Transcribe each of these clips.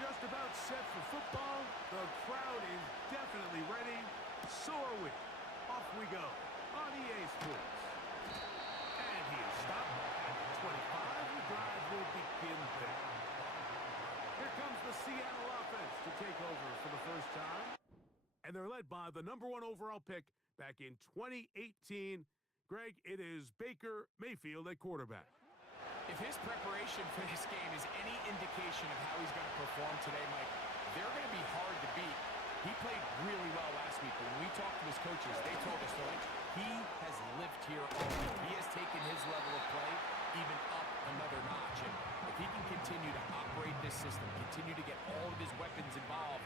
Just about set for football. The crowd is definitely ready. So are we. Off we go on EA Sports. And he is stopped at the 25. The drive will begin there. Here comes the Seattle offense to take over for the first time. And they're led by the #1 overall pick back in 2018. Greg, it is Baker Mayfield at quarterback. If his preparation for this game is any indication of how he's going to perform today, Mike, they're going to be hard to beat. He played really well last week, but when we talked to his coaches, they told us that he has lived here all week. He has taken his level of play even up another notch. And if he can continue to operate this system, continue to get all of his weapons involved,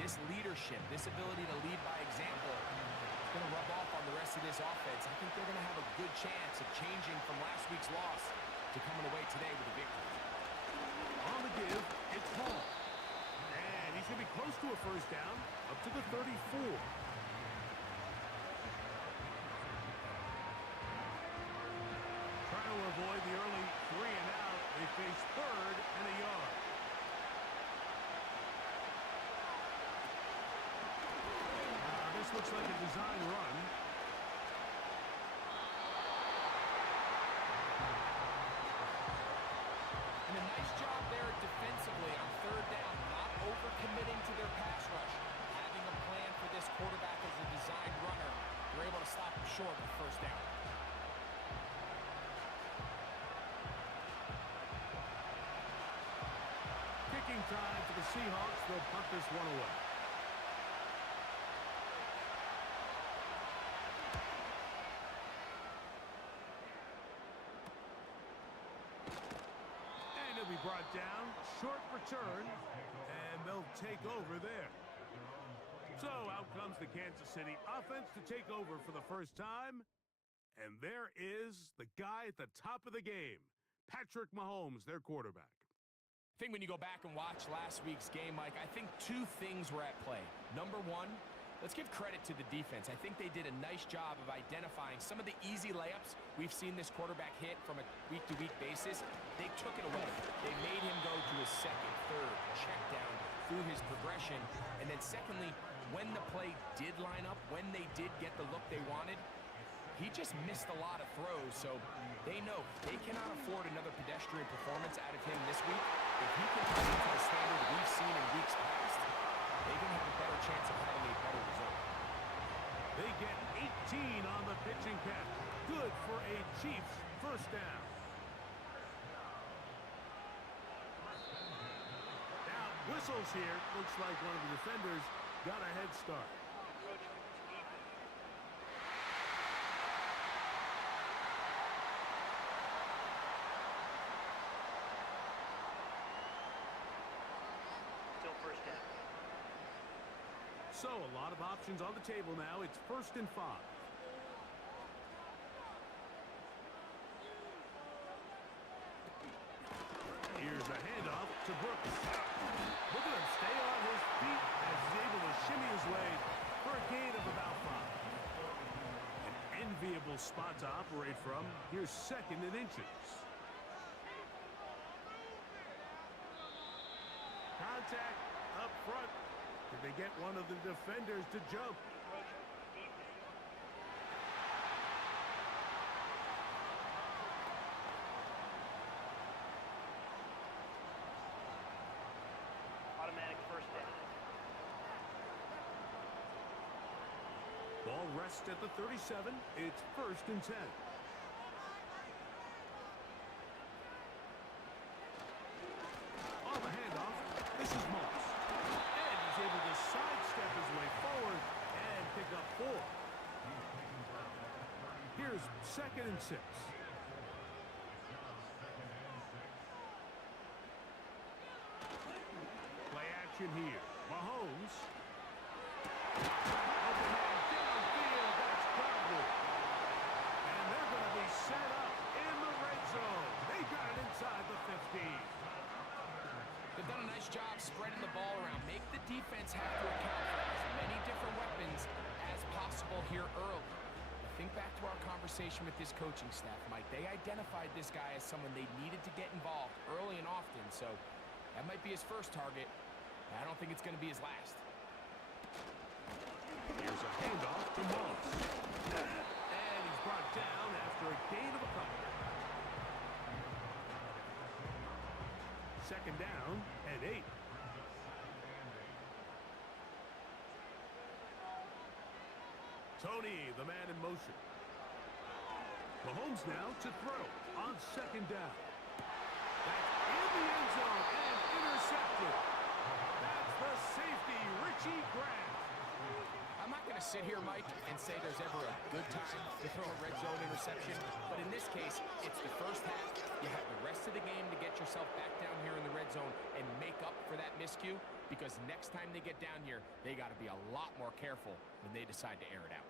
this leadership, this ability to lead by example, is going to rub off on the rest of this offense. I think they're going to have a good chance of changing from last week's loss to coming away today with a victory. On the give, it's Hall. And he's going to be close to a first down, up to the 34. Trying to avoid the early 3 and out. They face 3rd and a yard. This looks like a design run. And a nice job there defensively on 3rd down, not overcommitting to their pass rush. Having a plan for this quarterback as a designed runner, they're able to stop him short of first down. Kicking time for the Seahawks. They'll punt this one away. Be brought down, short return, and they'll take over there. So out comes the Kansas City offense to take over for the first time, and there is the guy at the top of the game, Patrick Mahomes, their quarterback. I think when you go back and watch last week's game, Mike, I think 2 things were at play. Number one, let's give credit to the defense. I think they did a nice job of identifying some of the easy layups we've seen this quarterback hit from a week-to-week basis. They took it away. They made him go to his 2nd, 3rd check down through his progression. And then secondly, when the play did line up, when they did get the look they wanted, he just missed a lot of throws, so they know they cannot afford another pedestrian performance out of him this week. If he can play to the standard we've seen in weeks past, they can have a better chance of having a better result. They get 18 on the pitching count. Good for a Chiefs first down. Now, whistles here. Looks like one of the defenders got a head start. Still first down. So, a lot of options on the table now. It's 1st and 5. Here's a handoff to Brooks. Look at him stay on his feet as he's able to shimmy his way for a gain of about 5. An enviable spot to operate from. Here's 2nd and inches. Contact up front. Did they get one of the defenders to jump? Automatic first down. Ball rests at the 37. It's 1st and 10. On the handoff, this is Moss. And he's able to sidestep his way forward and pick up 4. Here's 2nd and 6. Play action here. Mahomes. Open man downfield. That's covered. And they're going to be set up in the red zone. They got it inside the 15. They've done a nice job spreading the ball around. Make the defense have to account for as many different weapons as possible here early. Think back to our conversation with this coaching staff, Mike. They identified this guy as someone they needed to get involved early and often, so that might be his first target. I don't think it's going to be his last. Here's a handoff to Moss. And he's brought down after a gain of a couple. 2nd down and 8. Tony, the man in motion. Mahomes now to throw on 2nd down. That's in the end zone and intercepted. That's the safety, Richie Grant. I'm not going to sit here, Mike, and say there's ever a good time to throw a red zone interception, but in this case, it's the first half. You have the rest of the game to get yourself back down here in the red zone and make up for that miscue, because next time they get down here, they got to be a lot more careful when they decide to air it out.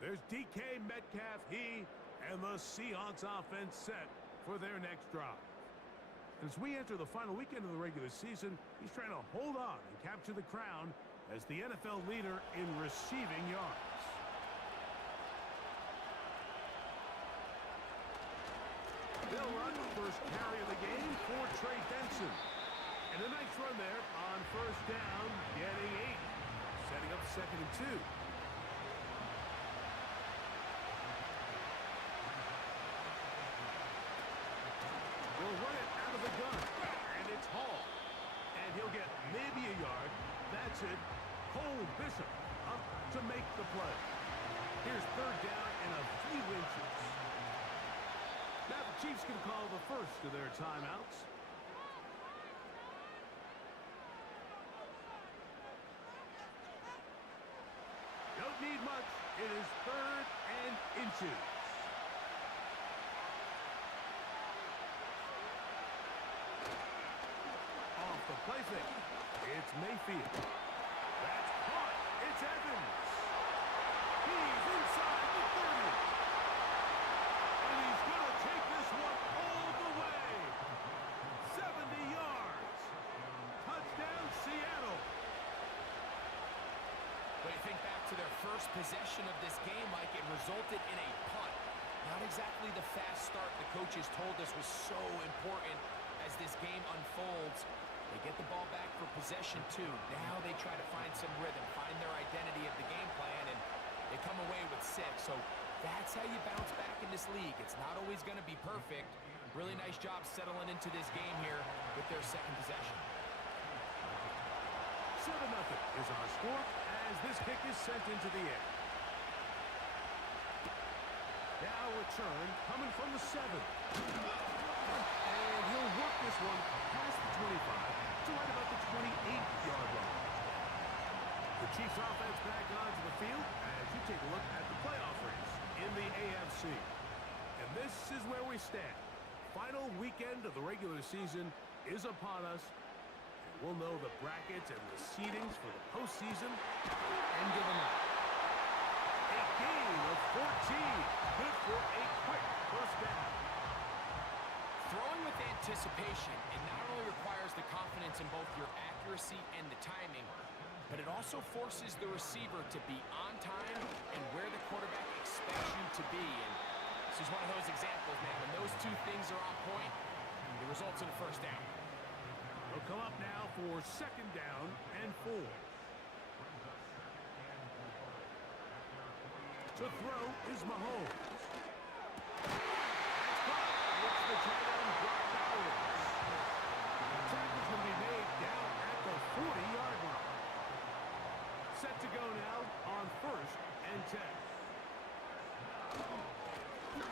There's DK Metcalf, he and the Seahawks offense set for their next drive. As we enter the final weekend of the regular season, he's trying to hold on and capture the crown as the NFL leader in receiving yards. They'll run first carry of the game for Trey Benson. And a nice run there on 1st down, getting 8. Setting up 2nd and 2. Will run it out of the gun, and it's Hall. And he'll get maybe a yard. That's it. Cole Bishop up to make the play. Here's 3rd down and a few inches. Now the Chiefs can call the first of their timeouts. Don't need much. It is 3rd and inches. The play fake. It's Mayfield. That's caught. It's Evans. He's inside the 30. And he's going to take this one all the way. 70 yards. Touchdown, Seattle. When you think back to their first possession of this game, Mike, it resulted in a punt. Not exactly the fast start the coaches told us was so important as this game unfolds. They get the ball back for possession 2. Now they try to find some rhythm, find their identity of the game plan, and They come away with 6, so that's how you bounce back in this league. It's not always going to be perfect. Really nice job settling into this game here with their second possession. 7-0 is our score as this kick is sent into the air. Now return coming from the 7. And he'll work this one past the 25 to right about the 28-yard line. The Chiefs offense back onto the field as you take a look at the playoff race in the AFC. And this is where we stand. Final weekend of the regular season is upon us. And we'll know the brackets and the seedings for the postseason at the end of the night. A gain of 14. Good for a quick first down. Throwing with anticipation, it not only requires the confidence in both your accuracy and the timing, but it also forces the receiver to be on time and where the quarterback expects you to be. And this is one of those examples, man. When those two things are on point, it results in a first down. They'll come up now for second down and 4. To throw is Mahomes. That's caught. It's the tight end, Prowlers. The tackle's going to be made down at the 40-yard line. Set to go now on first and 10.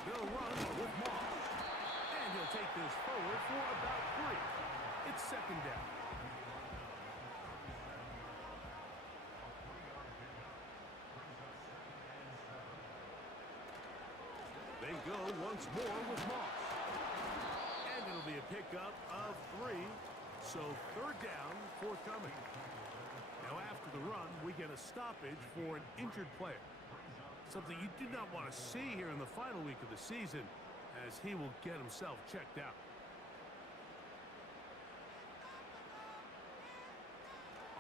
They'll run with Moss. And he'll take this forward for about 3. It's second down. They go once more with Moss. And it'll be a pickup of 3. So third down forthcoming. Now after the run, we get a stoppage for an injured player. Something you do not want to see here in the final week of the season, as he will get himself checked out.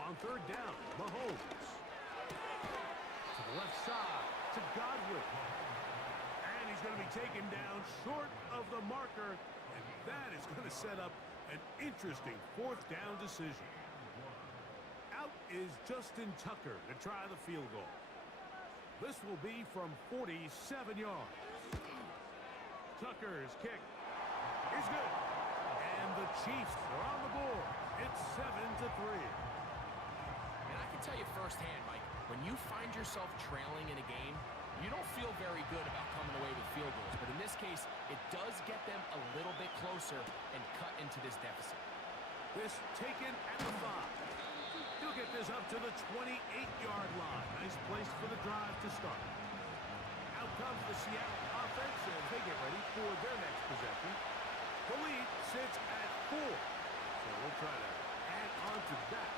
On third down, Mahomes. To the left side, to Godwin. And he's going to be taken down short of the marker, and that is going to set up an interesting fourth down decision. Out is Justin Tucker to try the field goal. This will be from 47 yards. Tucker's kick is good. And the Chiefs are on the board. It's 7-3. And I can tell you firsthand, Mike, when you find yourself trailing in a game, you don't feel very good about coming away with field goals. But in this case, it does get them a little bit closer and cut into this deficit. This taken at the 5. He'll get this up to the 28-yard line. Nice place for the drive to start. Out comes the Seattle offense as they get ready for their next possession. The lead sits at 4. So we'll try to add on to that.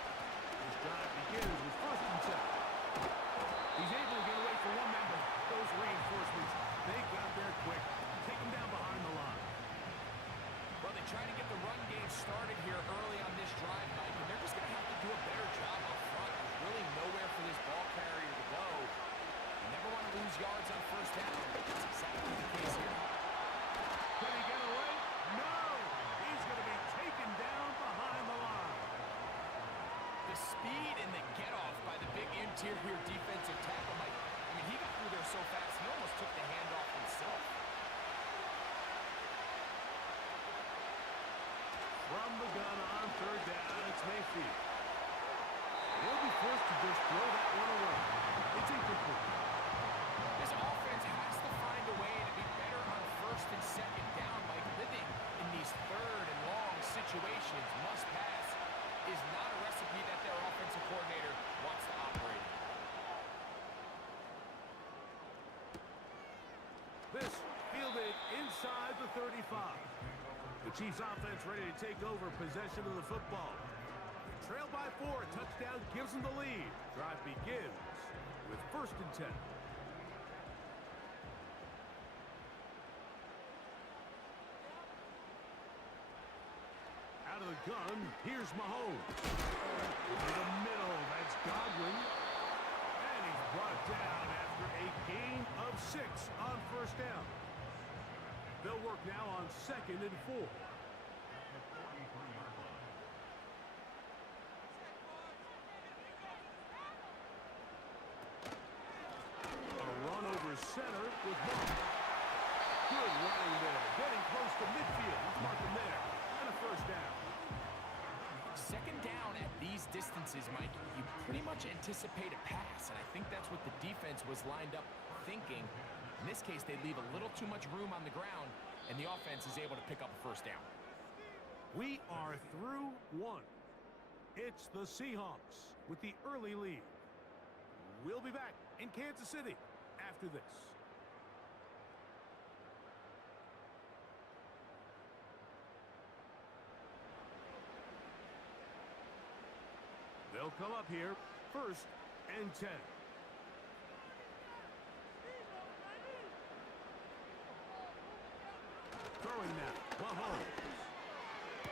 This drive begins with first and 10. He's able to get away for one member. Those reinforcements, they got there quick. Take him down behind the line. Well, they try to get the run game started here early on this drive, Mike, and they're just going to have to do a better job up front. There's really nowhere for this ball carrier to go. You never want to lose yards on first down, but that's exactly the case here. Can he get away? No! He's going to be taken down behind the line. The speed and the get-off by the big interior defensive tackle, Mike. I mean, he got through there so fast, he almost took the handoff himself. From the gun on third down, it's Mayfield. He'll be forced to just throw that one away. It's incomplete. This offense has to find a way to be better on first and second down, Mike. Living in these third and long situations, must pass, is not a recipe that their offensive coordinator wants to operate in. This fielded inside the 35. The Chiefs offense ready to take over possession of the football. Trailed by 4, a touchdown gives them the lead. Drive begins with first and 10. Out of the gun, here's Mahomes. Over the middle, that's Godwin. And he's brought down after a gain of 6 on first down. They'll work now on second and 4. with Mod. Good running there. Getting close to midfield. He's marking there. And a first down. Second down at these distances, Mike, you pretty much anticipate a pass, and I think that's what the defense was lined up thinking. In this case, they leave a little too much room on the ground, and the offense is able to pick up a first down. We are through one. It's the Seahawks with the early lead. We'll be back in Kansas City after this. They'll come up here, 1st and 10. Throwing now, Mahomes.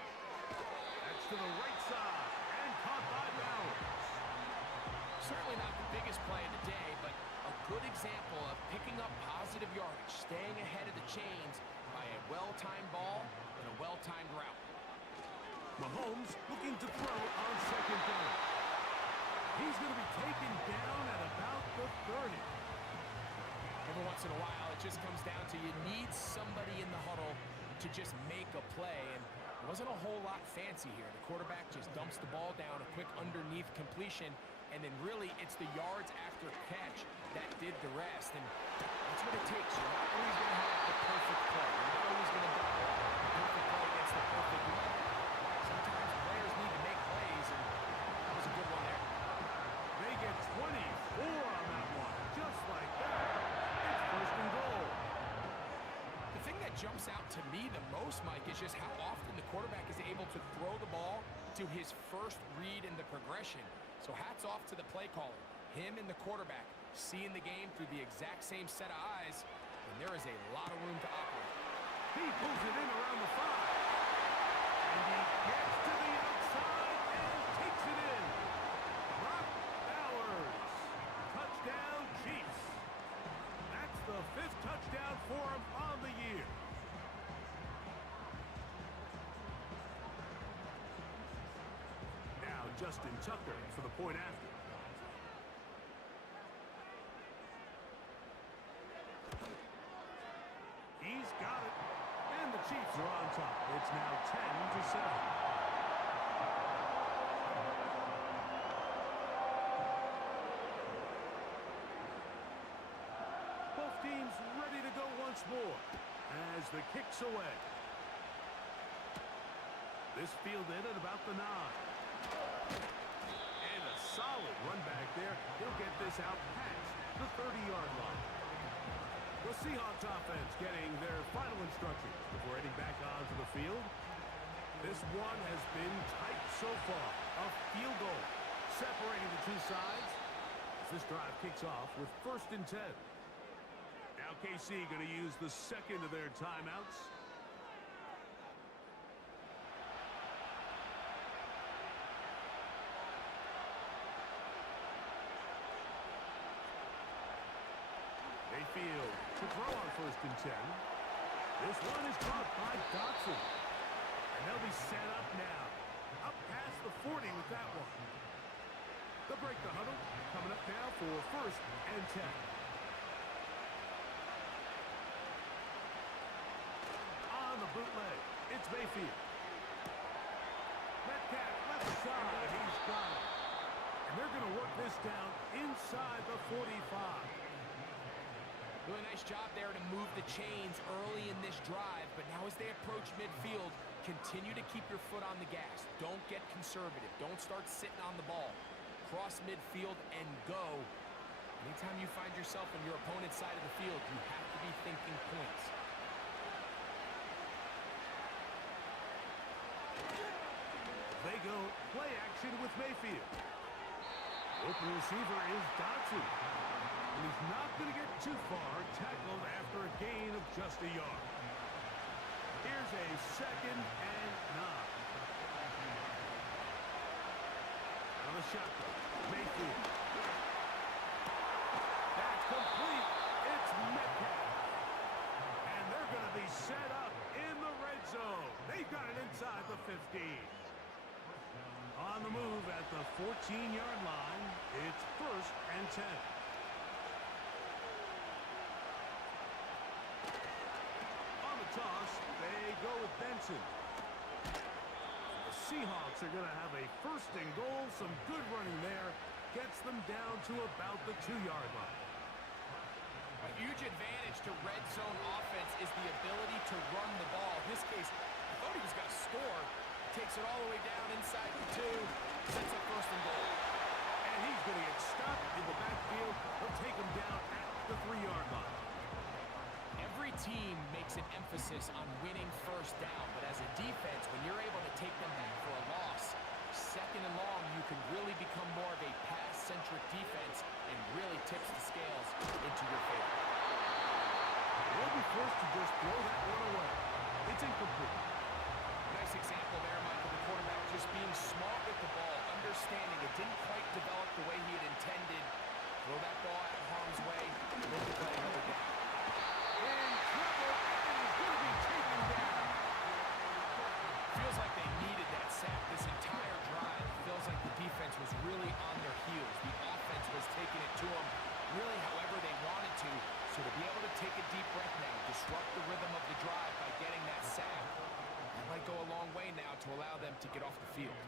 That's to the right side, and caught by Prowlers. Certainly not the biggest play of the day, but a good example of picking up positive yardage, staying ahead of the chains by a well-timed ball and a well-timed route. Mahomes looking to throw on 2nd down. He's going to be taken down at about the 30. Every once in a while, it just comes down to you need somebody in the huddle to just make a play, and it wasn't a whole lot fancy here. The quarterback just dumps the ball down, a quick underneath completion, and then really it's the yards after catch that did the rest, and that's what it takes. You're not always going to have the perfect play. You're not always going to dial up the perfect play against the perfect weather. Sometimes players need to make plays, and that was a good one there. They get 24 on that one, just like that. It's 1st and goal. The thing that jumps out to me the most, Mike, is just how often the quarterback is able to throw the ball to his first read in the progression. So hats off to the play caller. Him and the quarterback seeing the game through the exact same set of eyes, and there is a lot of room to operate. He pulls it in around the 5. And he gets to the outside and takes it in. Brock Bowers. Touchdown, Chiefs. That's the 5th touchdown for him on the year. Now Justin Tucker for the point after. He's got it. And the Chiefs are on top. It's now 10-7. Both teams ready to go once more as the kick's away. This fielded at about the 9. And a solid run back there. He'll get this out past the 30-yard line. The Seahawks offense getting their final instructions before heading back onto the field. This one has been tight so far. A field goal separating the two sides as this drive kicks off with 1st and 10. Now KC going to use the 2nd of their timeouts. Mayfield to throw on 1st and 10. This one is caught by Dotson. And they'll be set up now. Up past the 40 with that one. They'll break the huddle. Coming up now for 1st and 10. On the bootleg, it's Mayfield. Metcalf left side, he's got it. And they're going to work this down inside the 45. Really nice job there to move the chains early in this drive, but now as they approach midfield, continue to keep your foot on the gas. Don't get conservative. Don't start sitting on the ball. Cross midfield and go. Anytime you find yourself on your opponent's side of the field, you have to be thinking points. They go play action with Mayfield. Open receiver is Dotson. And he's not going to get too far, tackled after a gain of just a yard. Here's a 2nd and 9. Out of the shotgun, Mayfield. That's complete. It's Metcalf. And they're going to be set up in the red zone. They've got it inside the 15. On the move at the 14-yard line, it's 1st and 10. go with Benson. The Seahawks are going to have a first and goal. Some good running there. Gets them down to about the 2-yard line. A huge advantage to red zone offense is the ability to run the ball. In this case, I thought he was going to score. Takes it all the way down inside the 2. Sets up first and goal. And he's going to get stopped in the backfield. He'll take him down at the 3-yard line. Every team makes an emphasis on winning first down, but as a defense, when you're able to take them back for a loss, second and long, you can really become more of a pass-centric defense and really tips the scales into your favor. They'll be forced to just throw that one away. It's incomplete. Nice example there, Michael. The quarterback just being smart with the ball, understanding it didn't quite develop the way he had intended. Throw that ball out of harm's way, look to play another down. In trouble, and he's going to be taken down. Feels like they needed that sack this entire drive. Feels like the defense was really on their heels. The offense was taking it to them really however they wanted to. So to be able to take a deep breath now, disrupt the rhythm of the drive by getting that sack, that might go a long way now to allow them to get off the field.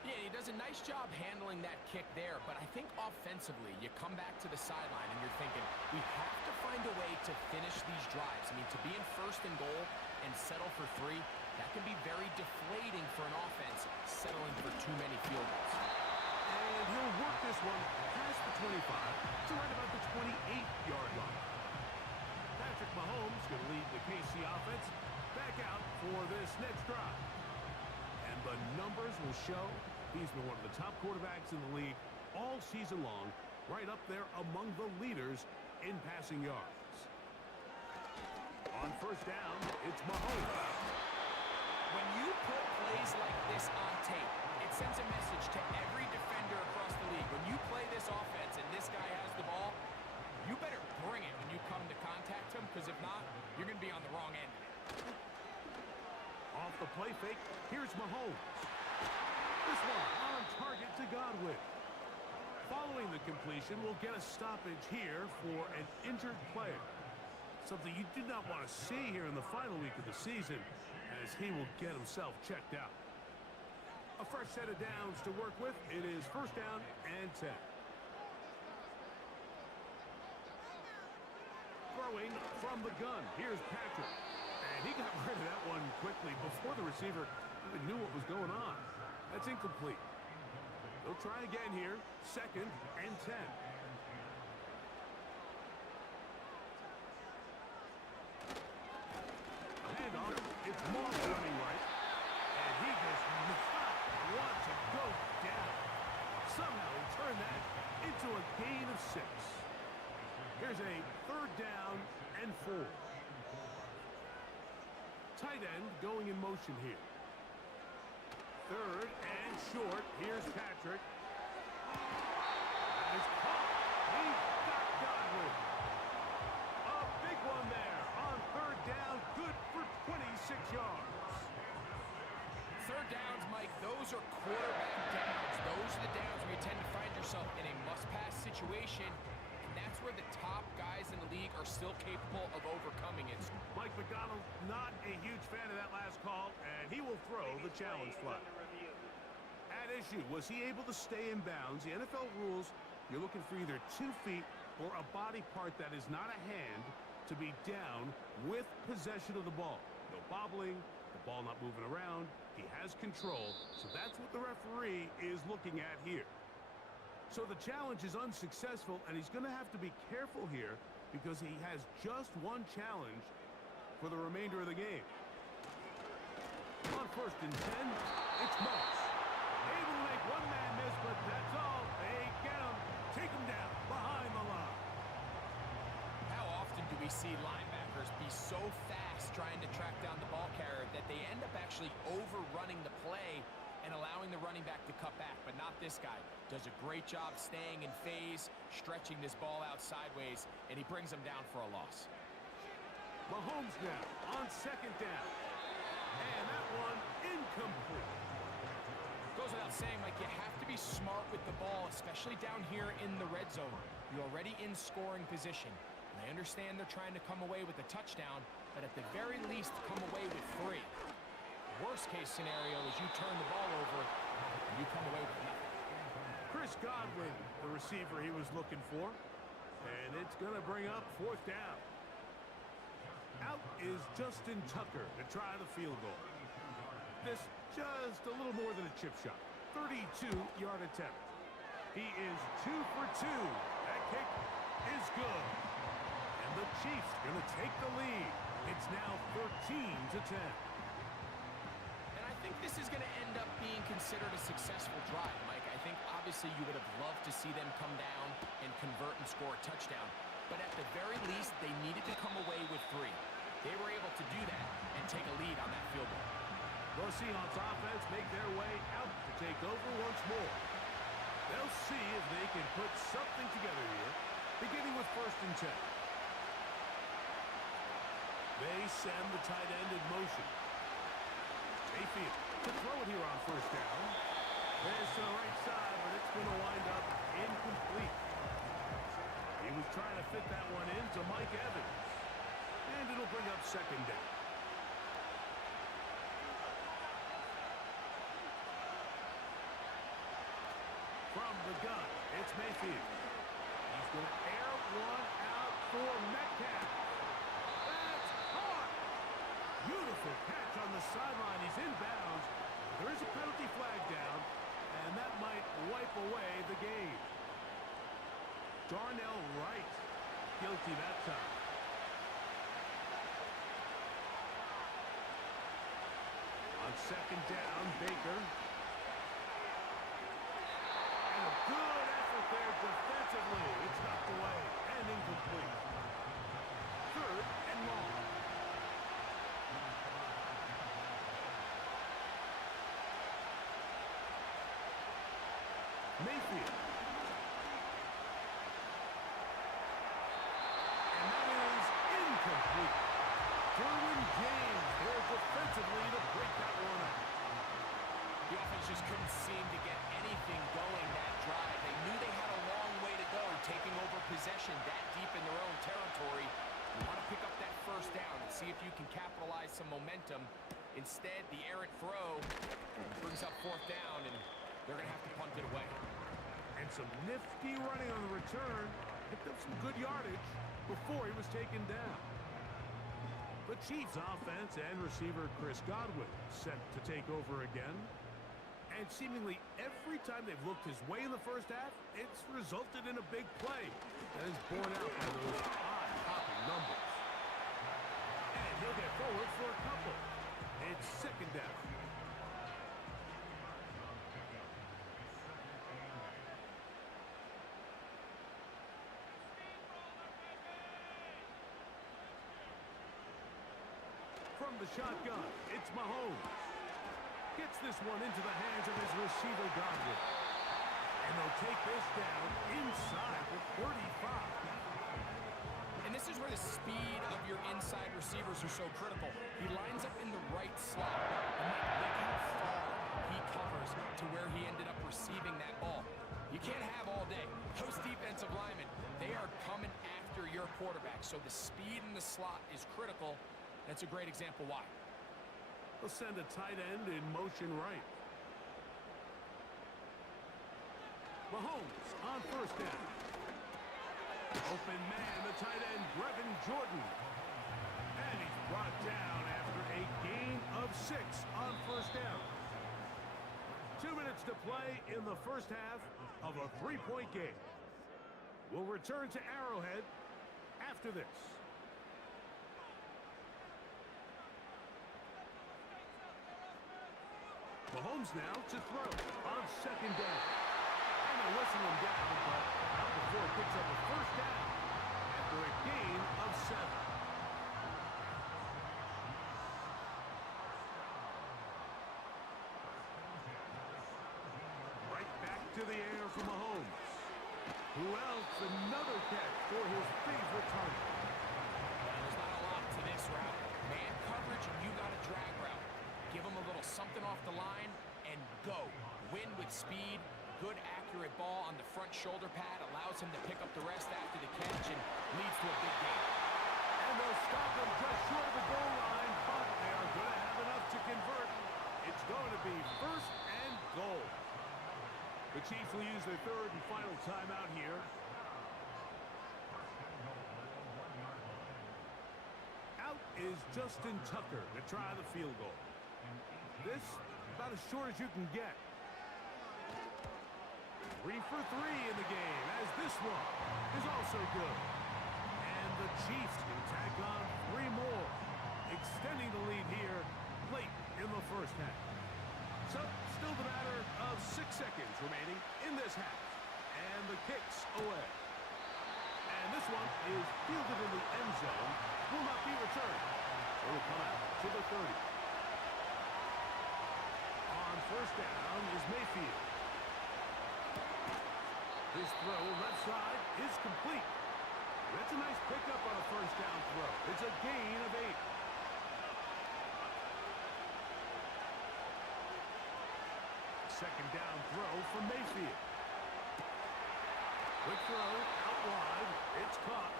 Yeah, he does a nice job handling that kick there, but I think offensively, you come back to the sideline and you're thinking, we have to find a way to finish these drives. I mean, to be in first and goal and settle for 3, that can be very deflating for an offense settling for too many field goals. And he'll work this one past the 25 to right about the 28-yard line. Patrick Mahomes going to lead the KC offense back out for this next drive. And the numbers will show he's been one of the top quarterbacks in the league all season long, right up there among the leaders in passing yards. On first down, it's Mahomes. When you put plays like this on tape, it sends a message to every defender across the league. When you play this offense and this guy has the ball, you better bring it when you come to contact him, because if not, you're going to be on the wrong end of it. Off the play fake, here's Mahomes. This one on target to Godwin. Following the completion, we'll get a stoppage here for an injured player. Something you do not want to see here in the final week of the season, as he will get himself checked out. A fresh set of downs to work with. It is first down and 10. Throwing from the gun. Here's Patrick. And he got rid of that one quickly before the receiver even knew what was going on. That's incomplete. They'll try again here. Second and 10. Handoff. It's Mod running right. And he does not want to go down. Somehow he turned that into a gain of 6. Here's a third down and 4. Tight end going in motion here. Third and short. Here's Patrick. That is caught. He's got Godwin. A big one there on third down. Good for 26 yards. Third downs, Mike, those are quarterback downs. Those are the downs where you tend to find yourself in a must-pass situation. That's where the top guys in the league are still capable of overcoming it. Mike McDonald, not a huge fan of that last call, and he will throw the challenge flag. At issue, was he able to stay in bounds? The NFL rules, you're looking for either 2 feet or a body part that is not a hand to be down with possession of the ball. No bobbling, the ball not moving around. He has control, so that's what the referee is looking at here. So the challenge is unsuccessful, and he's going to have to be careful here because he has just one challenge for the remainder of the game. On first and 10, it's Moss. Able to make one man miss, but that's all. They get him, take him down behind the line. How often do we see linebackers be so fast trying to track down the ball carrier that they end up actually overrunning the play and allowing the running back to cut back, but not this guy. Does a great job staying in phase, stretching this ball out sideways, and he brings him down for a loss. Mahomes now on second down. And that one incomplete. Goes without saying, Mike, you have to be smart with the ball, especially down here in the red zone. You're already in scoring position. I understand they're trying to come away with a touchdown, but at the very least, come away with 3. Worst case scenario is you turn the ball over and you come away with nothing. Chris Godwin, the receiver he was looking for. And it's going to bring up 4th down. Out is Justin Tucker to try the field goal. This just a little more than a chip shot. 32-yard attempt. He is 2 for 2. That kick is good. And the Chiefs are going to take the lead. It's now 13-10. And I think this is going to end up being considered a successful drive, Mike. I think obviously you would have loved to see them come down and convert and score a touchdown. But at the very least, they needed to come away with 3. They were able to do that and take a lead on that field goal. The Seahawks offense make their way out to take over once more. They'll see if they can put something together here, beginning with 1st and 10. They send the tight end in motion. Mayfield to throw it here on 1st down. There's to the right side, but it's going to wind up incomplete. He was trying to fit that one in to Mike Evans. And it'll bring up 2nd down. From the gun, it's Mayfield. He's going to air one out for Metcalf. That's caught. Beautiful catch on the sideline. He's inbounds. There is a penalty flag down, and that might wipe away the game. Darnell Wright, guilty that time. On 2nd down, Baker. And a good effort there defensively. It's knocked away and incomplete. 3rd and long. Mayfield. And that is incomplete. Derwin James there defensively to break that one up. The offense just couldn't seem to get anything going that drive. They knew they had a long way to go, taking over possession that deep in their own territory. You want to pick up that 1st down and see if you can capitalize some momentum. Instead, the errant throw brings up 4th down, and they're going to have to punt it away. And some nifty running on the return. Picked up some good yardage before he was taken down. The Chiefs offense and receiver Chris Godwin set to take over again. And seemingly every time they've looked his way in the 1st half, it's resulted in a big play that is borne out by those eye-popping numbers. And he'll get forward for a couple. It's 2nd down. From the shotgun, it's Mahomes. Gets this one into the hands of his receiver, Godwin. And they'll take this down inside the 35. And this is where the speed of your inside receivers are so critical. He lines up in the right slot. And look how far he covers to where he ended up receiving that ball. You can't have all day. Those defensive linemen, they are coming after your quarterback. So the speed in the slot is critical. That's a great example why. They'll send a tight end in motion right. Mahomes on 1st down. Open man, the tight end, Brevin Jordan. And he's brought down after a gain of 6 on 1st down. 2 minutes to play in the 1st half of a 3-point game. We'll return to Arrowhead after this. Mahomes now to throw on 2nd down. And they'll whistle him down, but not before it picks up a 1st down after a gain of 7. Right back to the air for Mahomes. Who else? Another catch for his favorite target. There's not a lot to this route. Man coverage, and you got a drag route. Give him a little something off the line and go. Win with speed, good accuracy. accurate ball on the front shoulder pad, allows him to pick up the rest after the catch, and leads to a big gain. And they'll stop him just short of the goal line, but they are going to have enough to convert. It's going to be first and goal. The Chiefs will use their third and final timeout here. Out is Justin Tucker to try the field goal. This, about as short as you can get. 3 for 3 in the game, as this one is also good. And the Chiefs can tack on 3 more, extending the lead here late in the first half. So, still the matter of 6 seconds remaining in this half. And the kick's away. And this one is fielded in the end zone, will not be returned. It will come out to the 30. On first down is Mayfield. His throw left side is complete. That's a nice pickup on a first down throw. It's a gain of 8. Second down throw from Mayfield. Quick throw out wide. It's caught.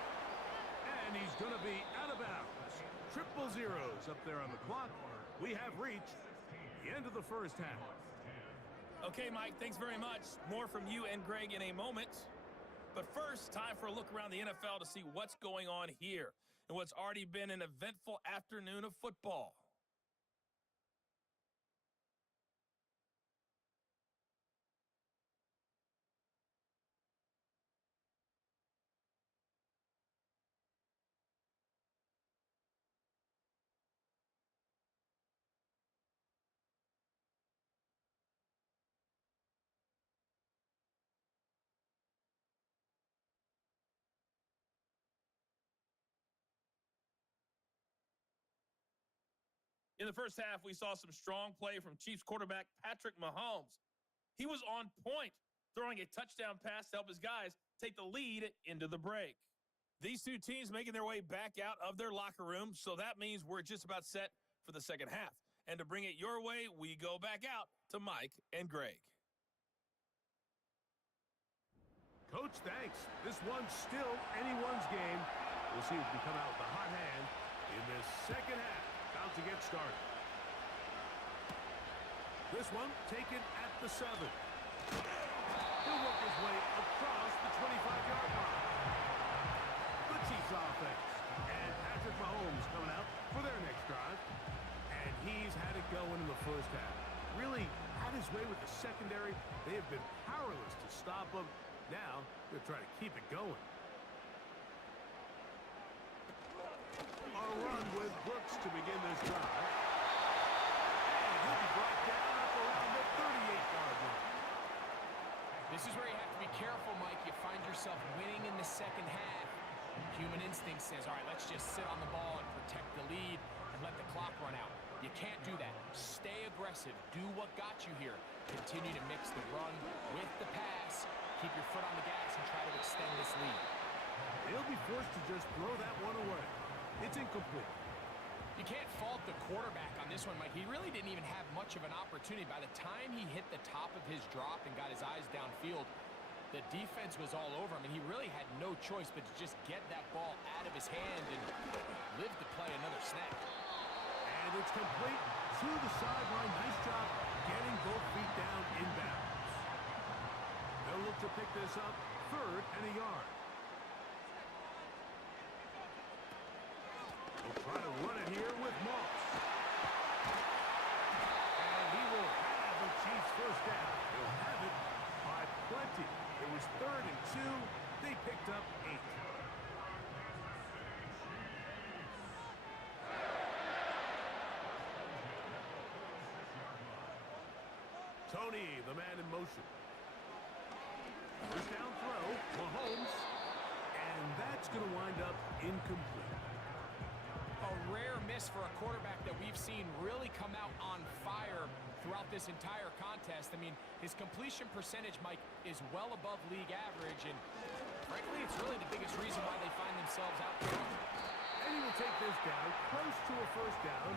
And he's going to be out of bounds. Triple zeros up there on the clock. We have reached the end of the first half. Okay, Mike, thanks very much. More from you and Greg in a moment. But first, time for a look around the NFL to see what's going on here and what's already been an eventful afternoon of football. In the first half, we saw some strong play from Chiefs quarterback Patrick Mahomes. He was on point, throwing a touchdown pass to help his guys take the lead into the break. These two teams making their way back out of their locker room, so that means we're just about set for the second half. And to bring it your way, we go back out to Mike and Greg. Coach, thanks. This one's still anyone's game. We'll see who can come out with the hot hand in this second half. About to get started. This one taken at the 7. He'll work his way across the 25-yard line. The Chiefs offense. And Patrick Mahomes coming out for their next drive. And he's had it going in the first half. Really had his way with the secondary. They have been powerless to stop him. Now they'll try to keep it going. A run with Brooks to begin this drive. And he'll be brought down up around the 38-yard line. This is where you have to be careful, Mike. You find yourself winning in the second half. Human instinct says, all right, let's just sit on the ball and protect the lead and let the clock run out. You can't do that. Stay aggressive. Do what got you here. Continue to mix the run with the pass. Keep your foot on the gas and try to extend this lead. They'll be forced to just throw that one away. It's incomplete. You can't fault the quarterback on this one, Mike. He really didn't even have much of an opportunity. By the time he hit the top of his drop and got his eyes downfield, the defense was all over him, and he really had no choice but to just get that ball out of his hand and live to play another snap. And it's complete to the sideline. Nice job getting both feet down inbounds. They'll look to pick this up, 3rd and a yard. They'll try to run it here with Moss. And he will have the Chiefs first down. He'll have it by plenty. It was 3rd and 2. They picked up 8. Tony, the man in motion. First down throw, Mahomes. And that's going to wind up incomplete. A rare miss for a quarterback that we've seen really come out on fire throughout this entire contest. I mean, his completion percentage, Mike, is well above league average, and frankly, it's really the biggest reason why they find themselves out there. And he will take this down, close to a first down.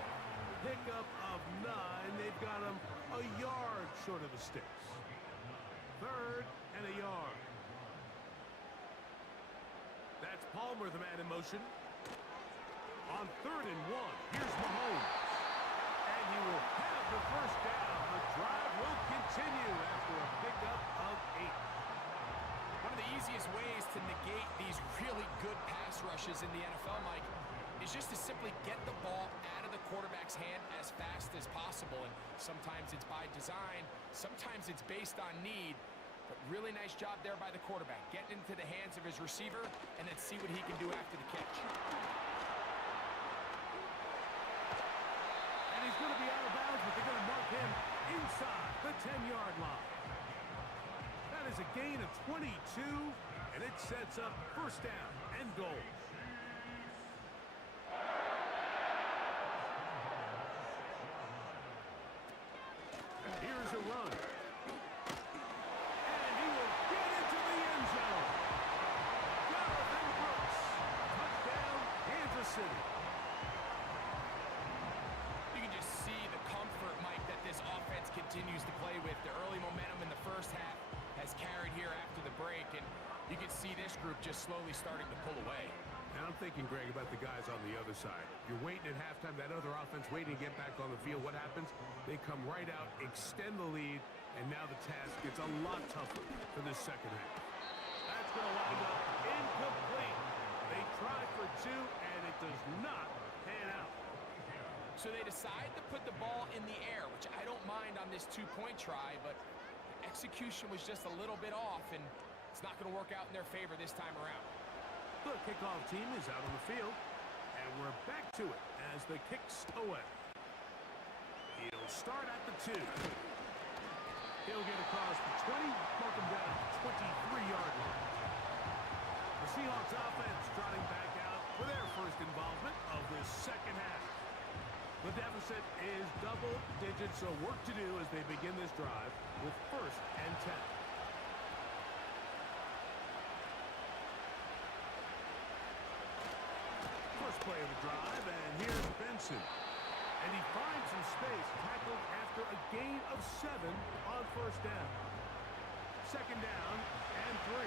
Pickup of 9. They've got him a yard short of the sticks. 3rd and a yard. That's Palmer, the man in motion. On 3rd and 1, here's Mahomes. And he will have the first down. The drive will continue after a pickup of 8. One of the easiest ways to negate these really good pass rushes in the NFL, Mike, is just to simply get the ball out of the quarterback's hand as fast as possible. And sometimes it's by design, sometimes it's based on need. But really nice job there by the quarterback, getting into the hands of his receiver and then see what he can do after the catch. And he's going to be out of bounds, but they're going to mark him inside the 10-yard line. That is a gain of 22, and it sets up first down and goal. Here's a run. And he will get into the end zone. Jonathan Brooks. Touchdown, Kansas City. You can just see the comfort, Mike, that this offense continues to play with. The early momentum in the first half has carried here after the break, and you can see this group just slowly starting to pull away. And I'm thinking, Greg, about the guys on the other side. You're waiting at halftime, that other offense waiting to get back on the field. What happens? They come right out, extend the lead, and now the task gets a lot tougher for this second half. That's going to wind up incomplete. They tried for 2, and it does not pan out. So they decide to put the ball in the air, which I don't mind on this 2-point try, but the execution was just a little bit off, and it's not going to work out in their favor this time around. The kickoff team is out on the field, and we're back to it as the kick's away. He'll start at the 2. He'll get across the 20, mark him down at the 23-yard line. The Seahawks offense trotting back out for their first involvement of this second half. The deficit is double digits, so work to do as they begin this drive with 1st and 10. First play of the drive, and here's Benson. And he finds some space, tackled after a gain of 7 on 1st down. 2nd down and 3.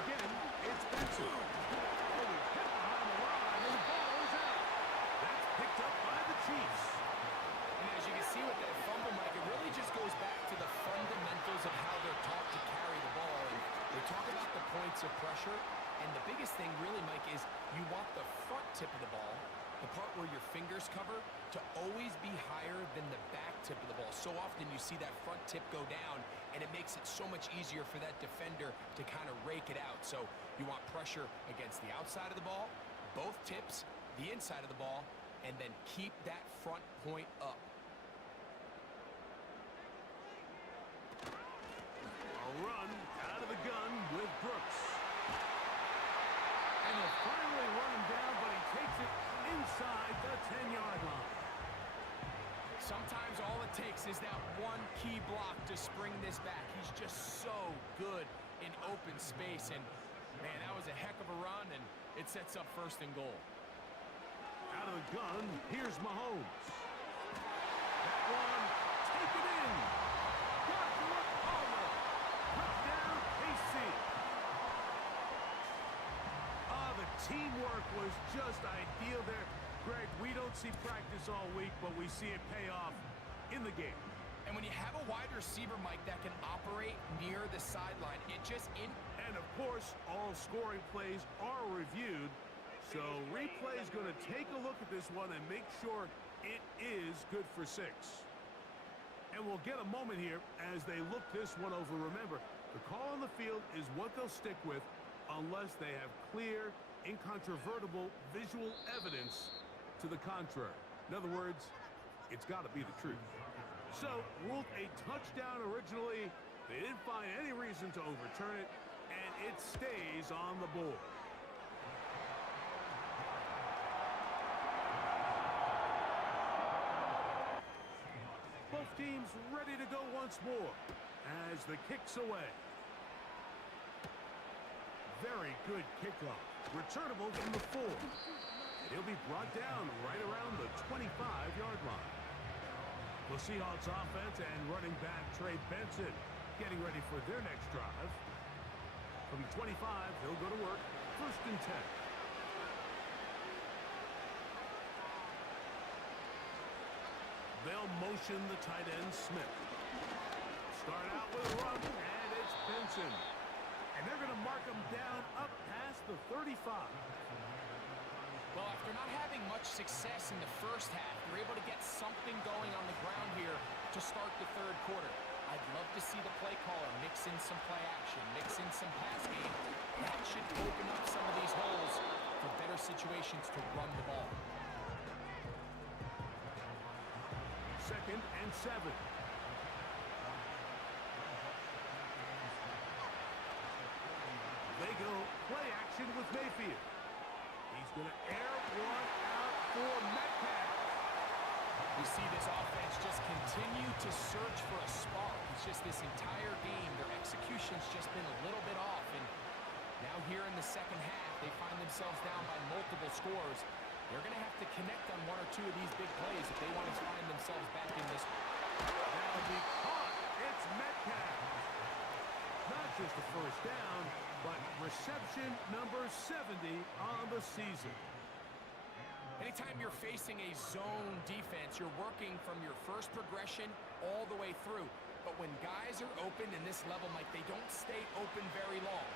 Again, it's Benson. Oh, he's hit behind the line, and the ball is out. That's picked up by the Chiefs. And as you can see with that fumble, Mike, it really just goes back to the fundamentals of how they're taught to carry the ball. And we talk about the points of pressure, and the biggest thing really, Mike, is you want the front tip of the ball, the part where your fingers cover, to always be higher than the back tip of the ball. So often you see that front tip go down, and it makes it so much easier for that defender to kind of rake it out. So you want pressure against the outside of the ball, both tips, the inside of the ball, and then keep that front point up. A run out of the gun with Brooks. And he'll finally run him down, but he takes it inside the 10-yard line. Sometimes all it takes is that one key block to spring this back. He's just so good in open space. And, man, that was a heck of a run, and it sets up 1st and goal. Out of the gun, here's Mahomes. That one, take it in. Joshua Palmer. Touchdown, KC. The teamwork was just ideal there. Greg, we don't see practice all week, but we see it pay off in the game. And when you have a wide receiver, Mike, that can operate near the sideline, it just And, of course, all scoring plays are reviewed. So replay's going to take a look at this one and make sure it is good for 6. And we'll get a moment here as they look this one over. Remember, the call on the field is what they'll stick with unless they have clear, incontrovertible visual evidence to the contrary. In other words, it's got to be the truth. So, ruled a touchdown originally. They didn't find any reason to overturn it, and it stays on the board. Both teams ready to go once more as the kick's away. Very good kickoff. Returnable from the 4. And he'll be brought down right around the 25-yard line. The Seahawks offense and running back Trey Benson getting ready for their next drive. From 25, he'll go to work. 1st and 10. They'll motion the tight end Smith. Start out with a run, and it's Benson. And they're going to mark him down up past the 35. Well, after not having much success in the first half, they're able to get something going on the ground here to start the 3rd quarter. I'd love to see the play caller mix in some play action, mix in some pass game. That should open up some of these holes for better situations to run the ball. 2nd and 7. They go play action with Mayfield. He's going to air one out for Metcalf. We see this offense just continue to search for a spark. It's just this entire game, their execution's just been a little bit off. And now here in the 2nd half, they find themselves down by multiple scores. They're going to have to connect on 1 or 2 of these big plays if they want to find themselves back in this. That'll be caught. It's Metcalf. Not just a 1st down, but reception number 70 on the season. Anytime you're facing a zone defense, you're working from your first progression all the way through. But when guys are open in this level, Mike, they don't stay open very long.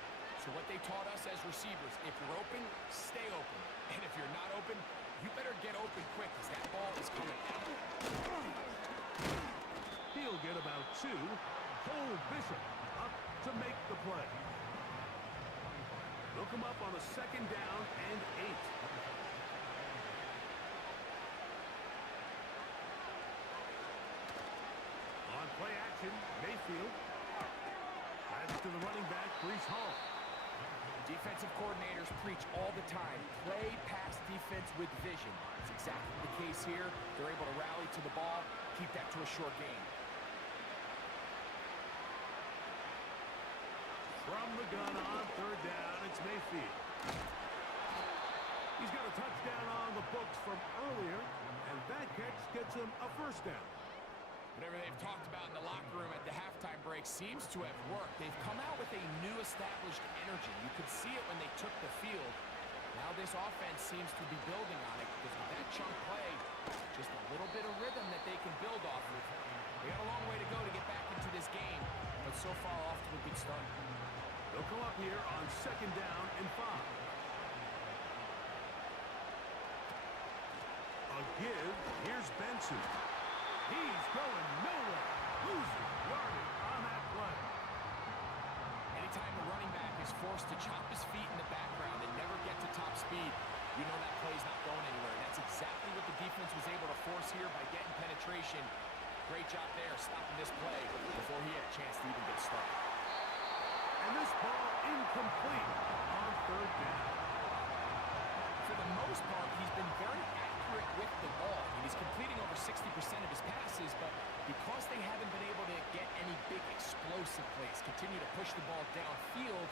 So what they taught us as receivers, if you're open, stay open. And if you're not open, you better get open quick because that ball is coming out. He'll get about 2. Cole Bishop up to make the play. They'll come up on a 2nd down and 8. On play action, Mayfield. Pass to the running back, Breece Hall. Defensive coordinators preach all the time, play pass defense with vision. It's exactly the case here. They're able to rally to the ball, keep that to a short game. From the gun on 3rd down, it's Mayfield. He's got a touchdown on the books from earlier, and that catch gets him a 1st down. Whatever they've talked about in the locker room at the halftime break seems to have worked. They've come out with a new established energy. You could see it when they took the field. Now this offense seems to be building on it because with that chunk play, just a little bit of rhythm that they can build off of. They got a long way to go to get back into this game, but so far off to a good start. They'll come up here on 2nd down and 5. A give. Here's Benson. He's going nowhere. Losing yardage on that play. Anytime a running back is forced to chop his feet in the background and never get to top speed, you know that play's not going anywhere. That's exactly what the defense was able to force here by getting penetration. Great job there, stopping this play before he had a chance to even get started. And this ball incomplete on 3rd down. For the most part, he's been very accurate with the ball. I mean, he's completing over 60% of his passes, but because they haven't been able to get any big explosive plays, continue to push the ball downfield,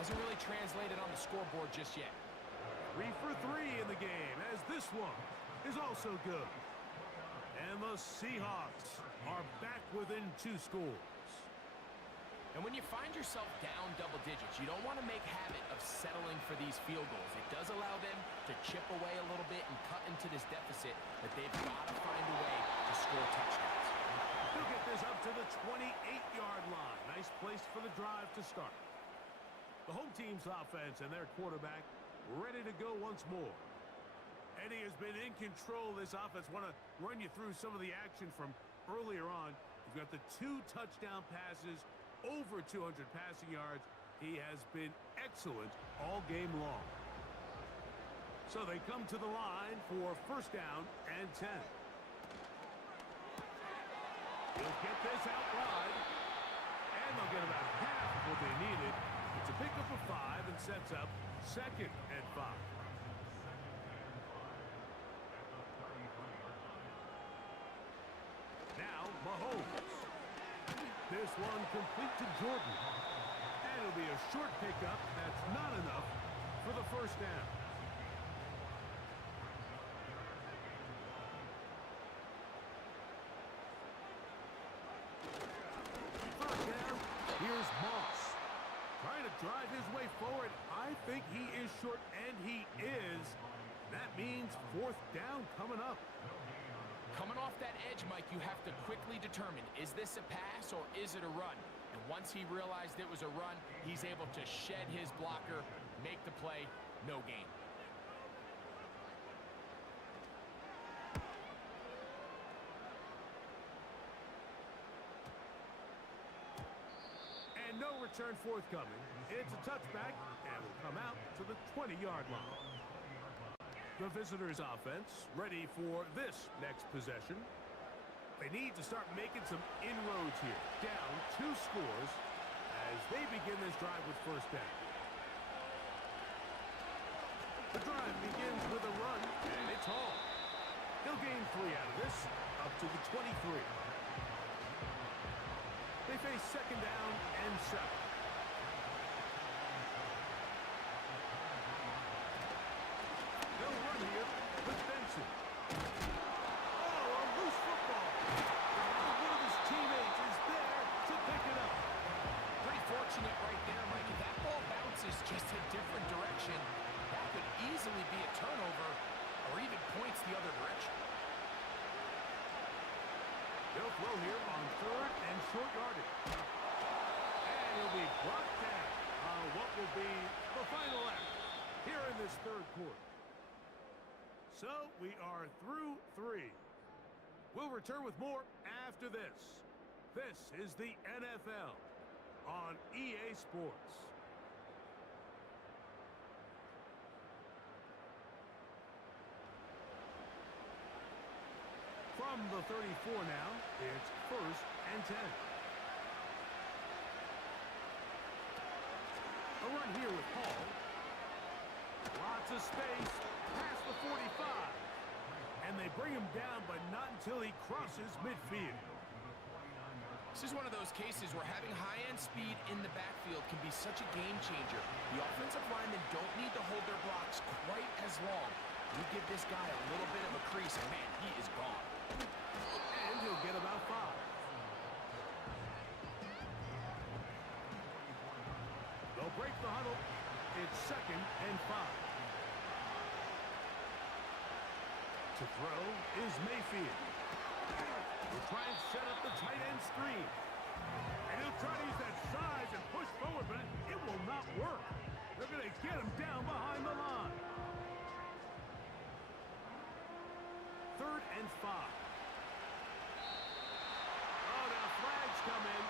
hasn't really translated on the scoreboard just yet. 3 for 3 in the game, as this one is also good. And the Seahawks are back within 2 scores. And when you find yourself down double digits, you don't want to make habit of settling for these field goals. It does allow them to chip away a little bit and cut into this deficit, but they've got to find a way to score touchdowns. He'll get this up to the 28-yard line. Nice place for the drive to start. The home team's offense and their quarterback ready to go once more. Eddie has been in control of this offense. Want to run you through some of the action from earlier on. You've got the 2 touchdown passes, over 200 passing yards. He has been excellent all game long. So they come to the line for 1st down and 10. He'll get this out wide, and they'll get about half of what they needed. It's a pickup of 5 and sets up 2nd and 5. Now Mahomes. This one complete to Jordan. And it'll be a short pickup. That's not enough for the 1st down. way forward. I think he is short, and he is. That means fourth down coming up. Coming off that edge, Mike, you have to quickly determine, is this a pass or is it a run? And once he realized it was a run, he's able to shed his blocker, make the play, no gain. And no return forthcoming. It's a touchback, and will come out to the 20-yard line. The visitors' offense ready for this next possession. They need to start making some inroads here. Down 2 scores as they begin this drive with first down. The drive begins with a run, and it's Hall. He'll gain 3 out of this, up to the 23. They face second down and 7. They'll run here with Benson. Oh, a loose football. And one of his teammates is there to pick it up. Pretty fortunate right there, Mike. If that ball bounces just a different direction, that could easily be a turnover or even points the other direction. They'll throw here on 3rd and short yardage. And he'll be brought down on what will be the final act here in this 3rd quarter. So we are through 3. We'll return with more after this. This is the NFL on EA Sports. From the 34 now, it's 1st and 10. A run here with Hall. Lots of space past the 45. And they bring him down, but not until he crosses midfield. This is one of those cases where having high-end speed in the backfield can be such a game changer. The offensive linemen don't need to hold their blocks quite as long. You give this guy a little bit of a crease, and man, he is gone. And he'll get about 5. They'll break the huddle. It's 2nd and 5. To throw is Mayfield. He'll try and set up the tight end screen. And he'll try to use that size and push forward, but it will not work. They're going to get him down behind the line. 3rd and 5. Oh, now flags come in.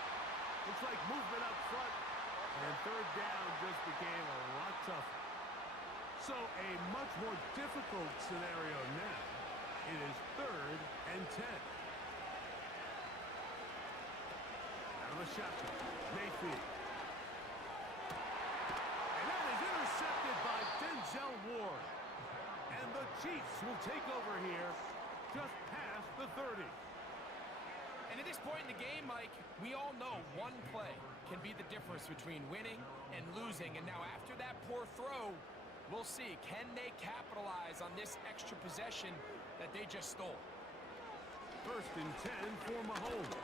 Looks like movement up front. And 3rd down just became a lot tougher. So a much more difficult scenario now. It is 3rd and 10. Out of the shotgun, Mayfield. And that is intercepted by Denzel Ward. And the Chiefs will take over here just past the 30. And at this point in the game, Mike, we all know one play can be the difference between winning and losing. And now after that poor throw, we'll see, can they capitalize on this extra possession that they just stole? 1st and 10 for Mahomes.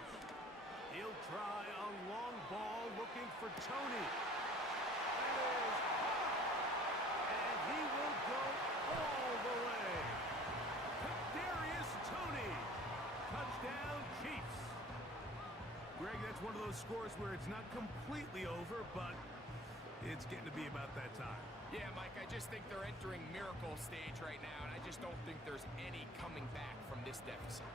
He'll try a long ball looking for Tony. That is caught. And he will go all the way. Kadarius Toney. Touchdown, Chiefs. Greg, that's one of those scores where it's not completely over, but it's getting to be about that time. Yeah, Mike, I just think they're entering miracle stage right now, and I just don't think there's any coming back from this deficit.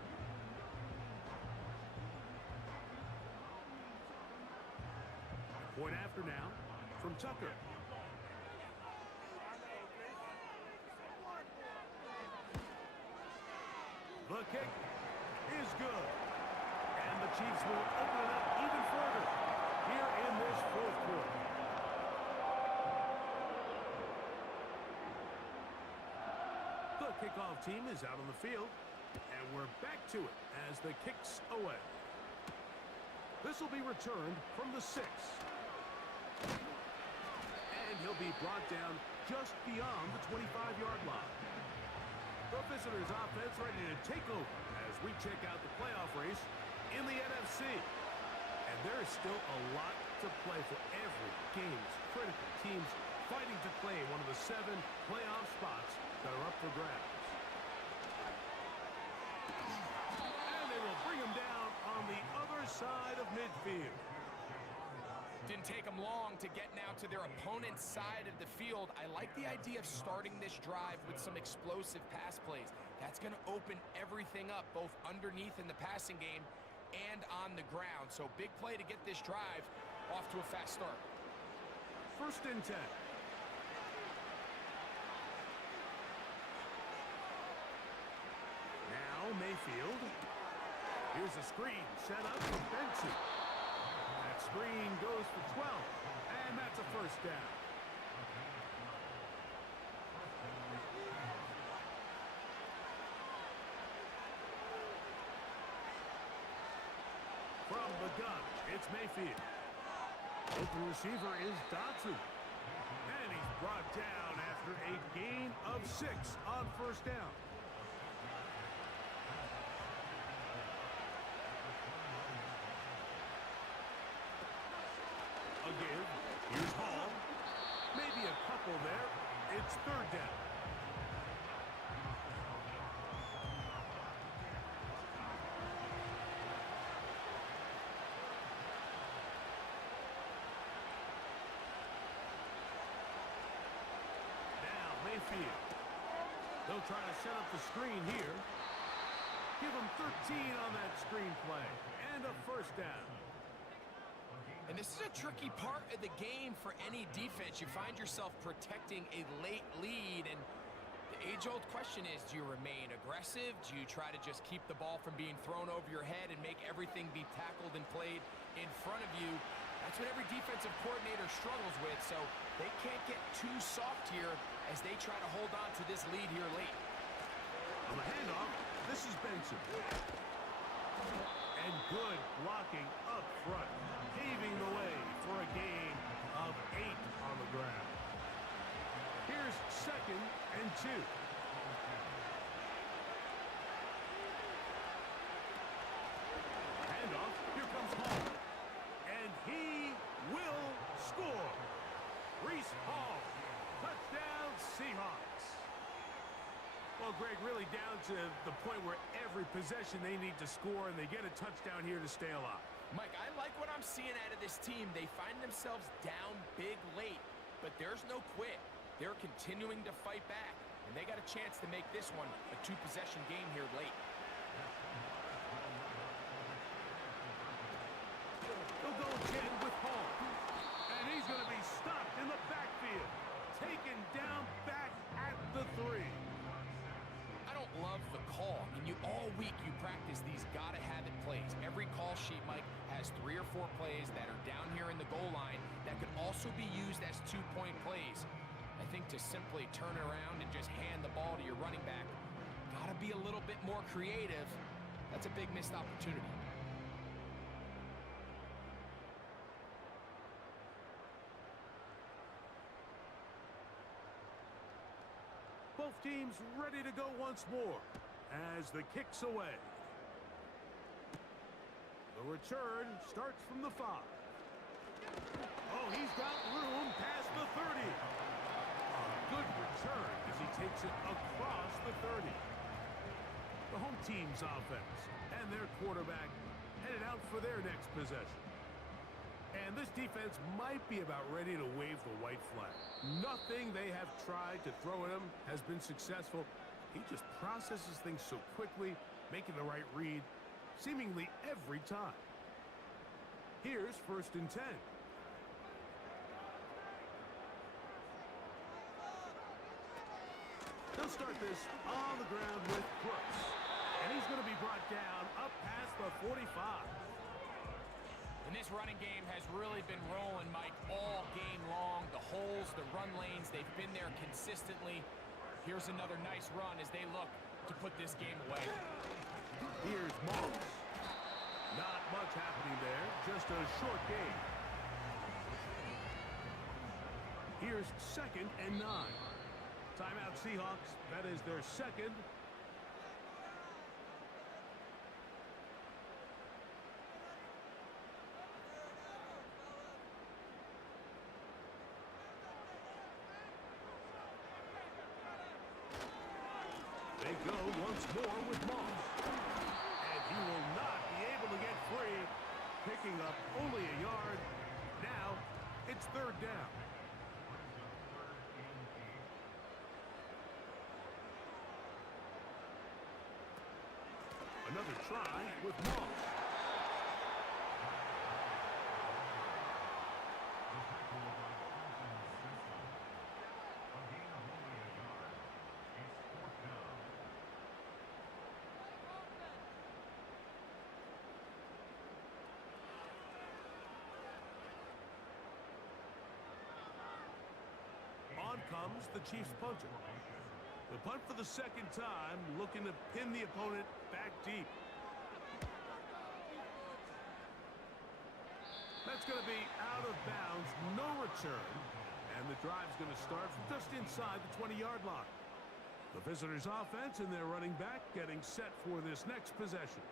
Point after now from Tucker. The kick is good. And the Chiefs will open it up even further here in this 4th quarter. The kickoff team is out on the field, and we're back to it as the kick's away. This will be returned from the 6. And he'll be brought down just beyond the 25-yard line. The visitors' offense ready to take over as we check out the playoff race in the NFC. And there is still a lot to play for every game is critical. Teams fighting to claim one of the 7 playoff spots that are up for grabs. And they will bring him down on the other side of midfield. Didn't take them long to get now to their opponent's side of the field. I like the idea of starting this drive with some explosive pass plays. That's going to open everything up, both underneath in the passing game and on the ground. So big play to get this drive off to a fast start. 1st and 10. Now Mayfield. Here's a screen set up for Benson. That screen goes for 12, and that's a 1st down. From the gun, it's Mayfield. Open receiver is Dotson. And he's brought down after a gain of 6 on 1st down. A give. Here's Hall. Maybe a couple there. It's 3rd down. Mayfield. They'll try to set up the screen here. Give him 13 on that screen play. And a 1st down. And this is a tricky part of the game for any defense. You find yourself protecting a late lead, and the age-old question is, do you remain aggressive? Do you try to just keep the ball from being thrown over your head and make everything be tackled and played in front of you? That's what every defensive coordinator struggles with, so they can't get too soft here as they try to hold on to this lead here late. On the handoff, this is Benson. And good blocking up front, paving the way for a gain of 8 on the ground. Here's 2nd and 2. Handoff, here comes Hall. And he will score. Reese Hall, touchdown Seahawks. Well, Greg, really down to the point where every possession they need to score, and they get a touchdown here to stay alive. Mike, I like what I'm seeing out of this team. They find themselves down big late, but there's no quit. They're continuing to fight back, and they got a chance to make this one a 2-possession game here late. They'll go again with Hall. And he's going to be stopped in the backfield. Taken down back at the 3. I don't love the call. I mean, all week you practice these gotta-have-it plays. Every call sheet, Mike, has 3 or 4 plays that are down here in the goal line that could also be used as 2-point plays. I think to simply turn it around and just hand the ball to your running back, gotta be a little bit more creative. That's a big missed opportunity. Both teams ready to go once more as the kick's away. The return starts from the 5. Oh, he's got room past the 30. A good return as he takes it across the 30. The home team's offense and their quarterback headed out for their next possession. And this defense might be about ready to wave the white flag. Nothing they have tried to throw at him has been successful. He just processes things so quickly, making the right read seemingly every time. Here's 1st and 10. They'll start this on the ground with Brooks. And he's going to be brought down up past the 45. And this running game has really been rolling, Mike, all game long. The holes, the run lanes, they've been there consistently. Here's another nice run as they look to put this game away. Here's Moss. Not much happening there, just a short gain. Here's 2nd and 9. Timeout Seahawks, that is their 2nd. They go once more with Moss. And he will not be able to get free, picking up only a yard. Now, it's third down. Another try with Moss. On comes the Chiefs punter. The punt for the second time, looking to pin the opponent back deep. That's going to be out of bounds, no return. And the drive's going to start from just inside the 20-yard line. The visitors' offense and their running back getting set for this next possession.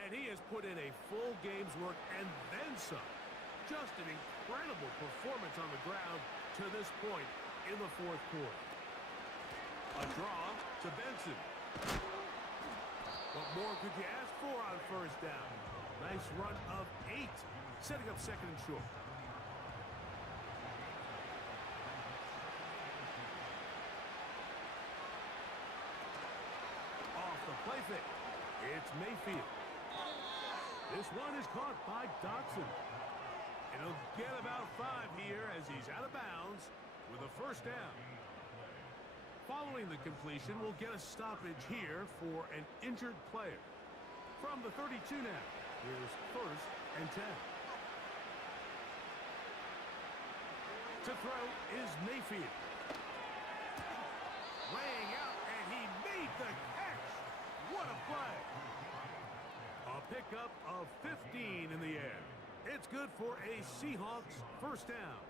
And he has put in a full game's work and then some. Just an incredible performance on the ground to this point in the fourth quarter. A draw to Benson. What more could you ask for on first down? Nice run of 8, setting up second and short. Off the play fake, it's Mayfield. This one is caught by Dotson. And he'll get about 5 here as he's out of bounds with a first down. Following the completion, we'll get a stoppage here for an injured player. From the 32 now, here's first and 10. To throw is Mayfield. Laying out, and he made the catch. What a play. A pickup of 15 in the air. It's good for a Seahawks first down.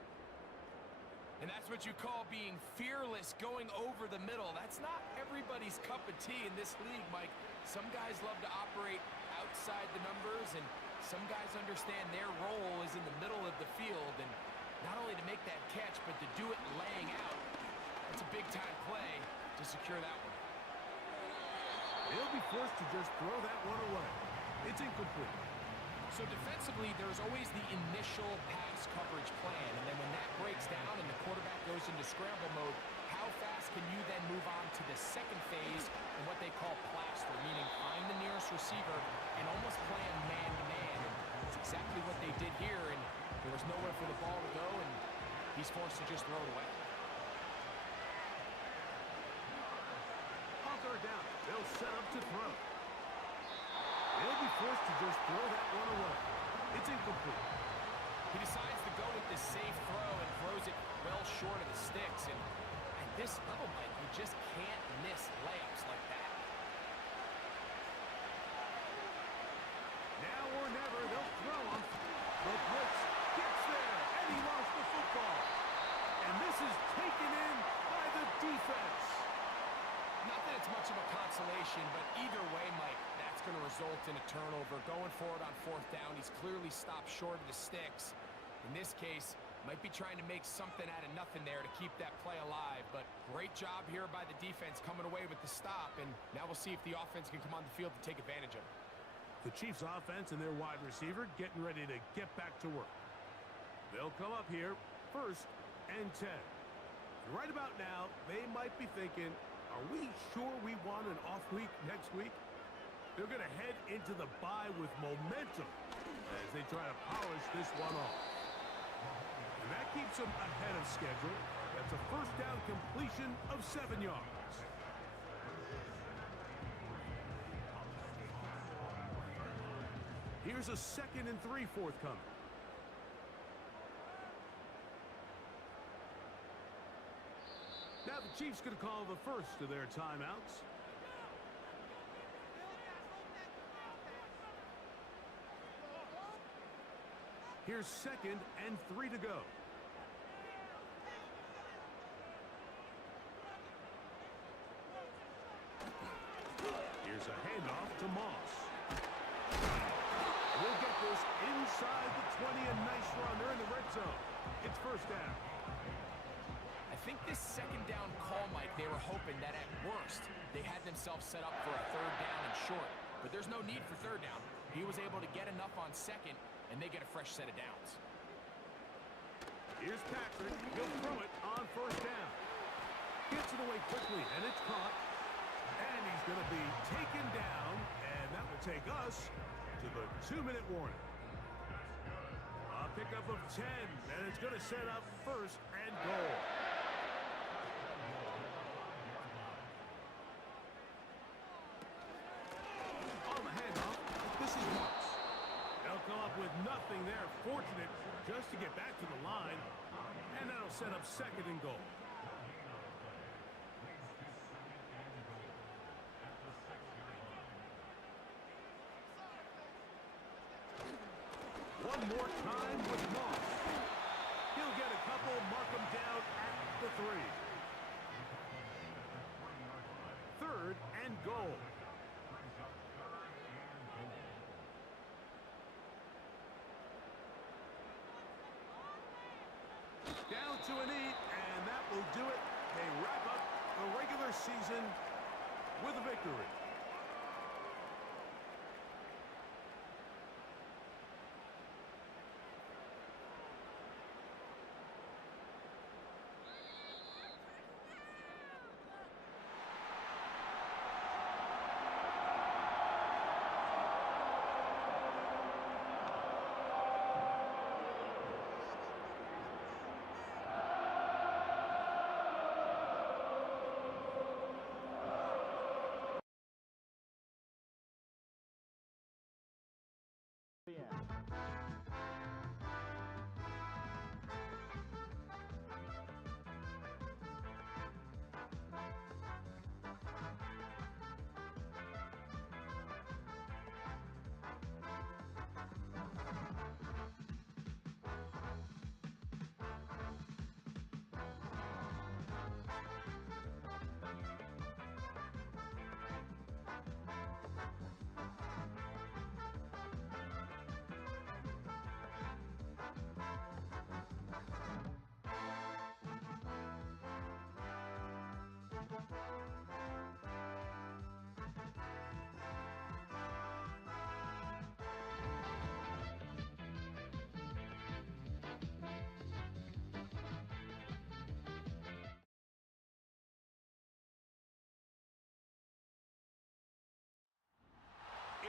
And that's what you call being fearless, going over the middle. That's not everybody's cup of tea in this league, Mike. Some guys love to operate outside the numbers, and some guys understand their role is in the middle of the field. And not only to make that catch, but to do it laying out. That's a big-time play to secure that one. He'll be forced to just throw that one away. It's incomplete. So defensively, there's always the initial pass coverage plan, and then when that breaks down and the quarterback goes into scramble mode, how fast can you then move on to the second phase and what they call plaster, meaning find the nearest receiver and almost play him man-to-man. And that's exactly what they did here, and there was nowhere for the ball to go, and he's forced to just throw it away. Hawker down. They'll set up to throw. They'll be forced to just throw that one away. It's incomplete. He decides to go with this safe throw and throws it well short of the sticks. And at this level, Mike, you just can't miss layups like that. Now or never, they'll throw him. The Blitz gets there, and he lost the football. And this is taken in by the defense. Not that it's much of a consolation, but either way, Mike, that's going to result in a turnover. Going forward on fourth down, he's clearly stopped short of the sticks. In this case, might be trying to make something out of nothing there to keep that play alive. But great job here by the defense coming away with the stop. And now we'll see if the offense can come on the field to take advantage of it. The Chiefs offense and their wide receiver getting ready to get back to work. They'll come up here first and 10. Right about now, they might be thinking, are we sure we want an off week next week? They're going to head into the bye with momentum as they try to polish this one off. And that keeps them ahead of schedule. That's a first down completion of 7 yards. Here's a 2nd and 3 forthcoming. Now the Chiefs going to call the first of their timeouts. Here's 2nd and 3 to go. Here's a handoff to Moss. We'll get this inside the 20, a nice run. They're in the red zone. It's first down. I think think this second down call, Mike, they were hoping that at worst they had themselves set up for a third down and short. But there's no need for third down. He was able to get enough on second, and they get a fresh set of downs. Here's Patrick. He'll throw it on first down. Gets it away quickly, and it's caught. And he's going to be taken down, and that will take us to the 2-minute warning. A pickup of 10, and it's going to set up first and goal. On the handoff, this is Marks. They'll come up with nothing there. Fortunate just to get back to the line, and that'll set up second and goal. One more time with Moss. He'll get a couple, mark him down at the 3. Third and goal. Down to an 8, and that will do it. They wrap up the regular season with a victory.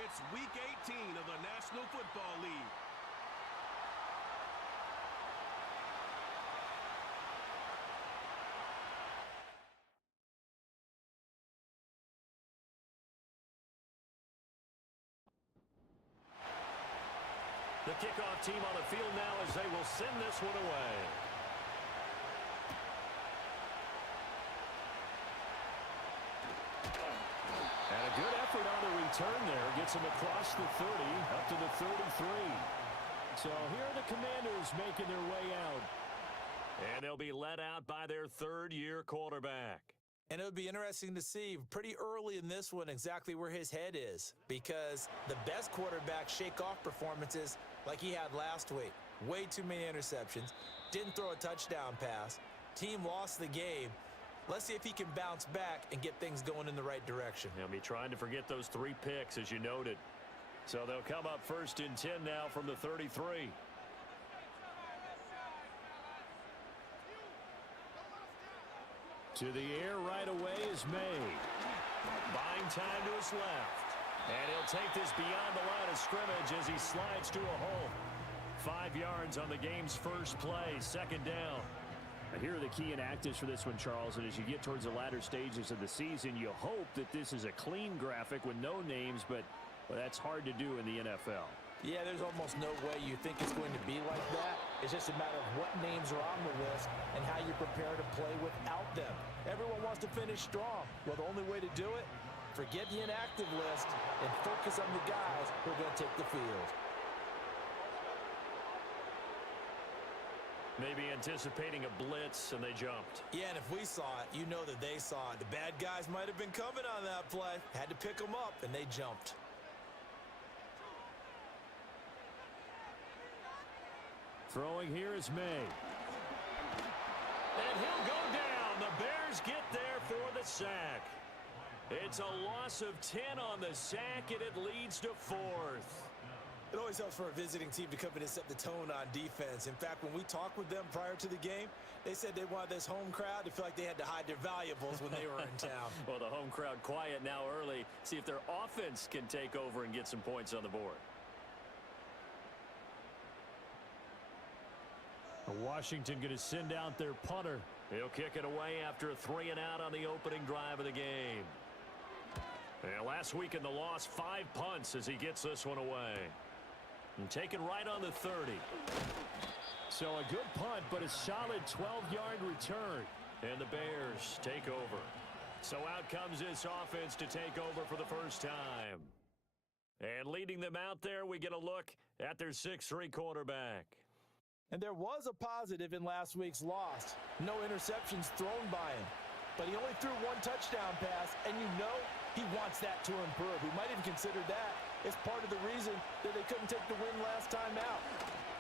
It's Week 18 of the National Football League. The kickoff team on the field now as they will send this one away. And a good effort on the return there. Gets him across the 30, up to the 33. So here are the Commanders making their way out. And they'll be led out by their third-year quarterback. And it would be interesting to see pretty early in this one exactly where his head is, because the best quarterbacks shake off performances like he had last week. Way too many interceptions. Didn't throw a touchdown pass. Team lost the game. Let's see if he can bounce back and get things going in the right direction. He'll be trying to forget those 3 picks, as you noted. So they'll come up first and 10 now from the 33. To the air right away is May. Buying time to his left. And he'll take this beyond the line of scrimmage as he slides to a hole. 5 yards on the game's first play, second down. Here are the key inactives for this one, Charles. And as you get towards the latter stages of the season, you hope that this is a clean graphic with no names, but that's hard to do in the NFL. Yeah, there's almost no way you think it's going to be like that. It's just a matter of what names are on the list and how you prepare to play without them. Everyone wants to finish strong. Well, the only way to do it, forget the inactive list and focus on the guys who are going to take the field. Maybe anticipating a blitz, and they jumped. Yeah, and if we saw it, you know that they saw it. The bad guys might have been coming on that play. Had to pick them up, and they jumped. Throwing here is May. And he'll go down. Bears get there for the sack. It's a loss of 10 on the sack, and it leads to 4th. It always helps for a visiting team to come in and set the tone on defense. In fact, when we talked with them prior to the game, they said they wanted this home crowd to feel like they had to hide their valuables when they were in town. Well, the home crowd quiet now early. See if their offense can take over and get some points on the board. Washington going to send out their punter. He'll kick it away after a 3-and-out on the opening drive of the game. And last week in the loss, 5 punts as he gets this one away. And taken right on the 30. So a good punt, but a solid 12-yard return. And the Bears take over. So out comes this offense to take over for the first time. And leading them out there, we get a look at their 6'3" quarterback. And there was a positive in last week's loss. No interceptions thrown by him. But he only threw 1 touchdown pass, and you know he wants that to improve. We might even consider that as part of the reason that they couldn't take the win last time out.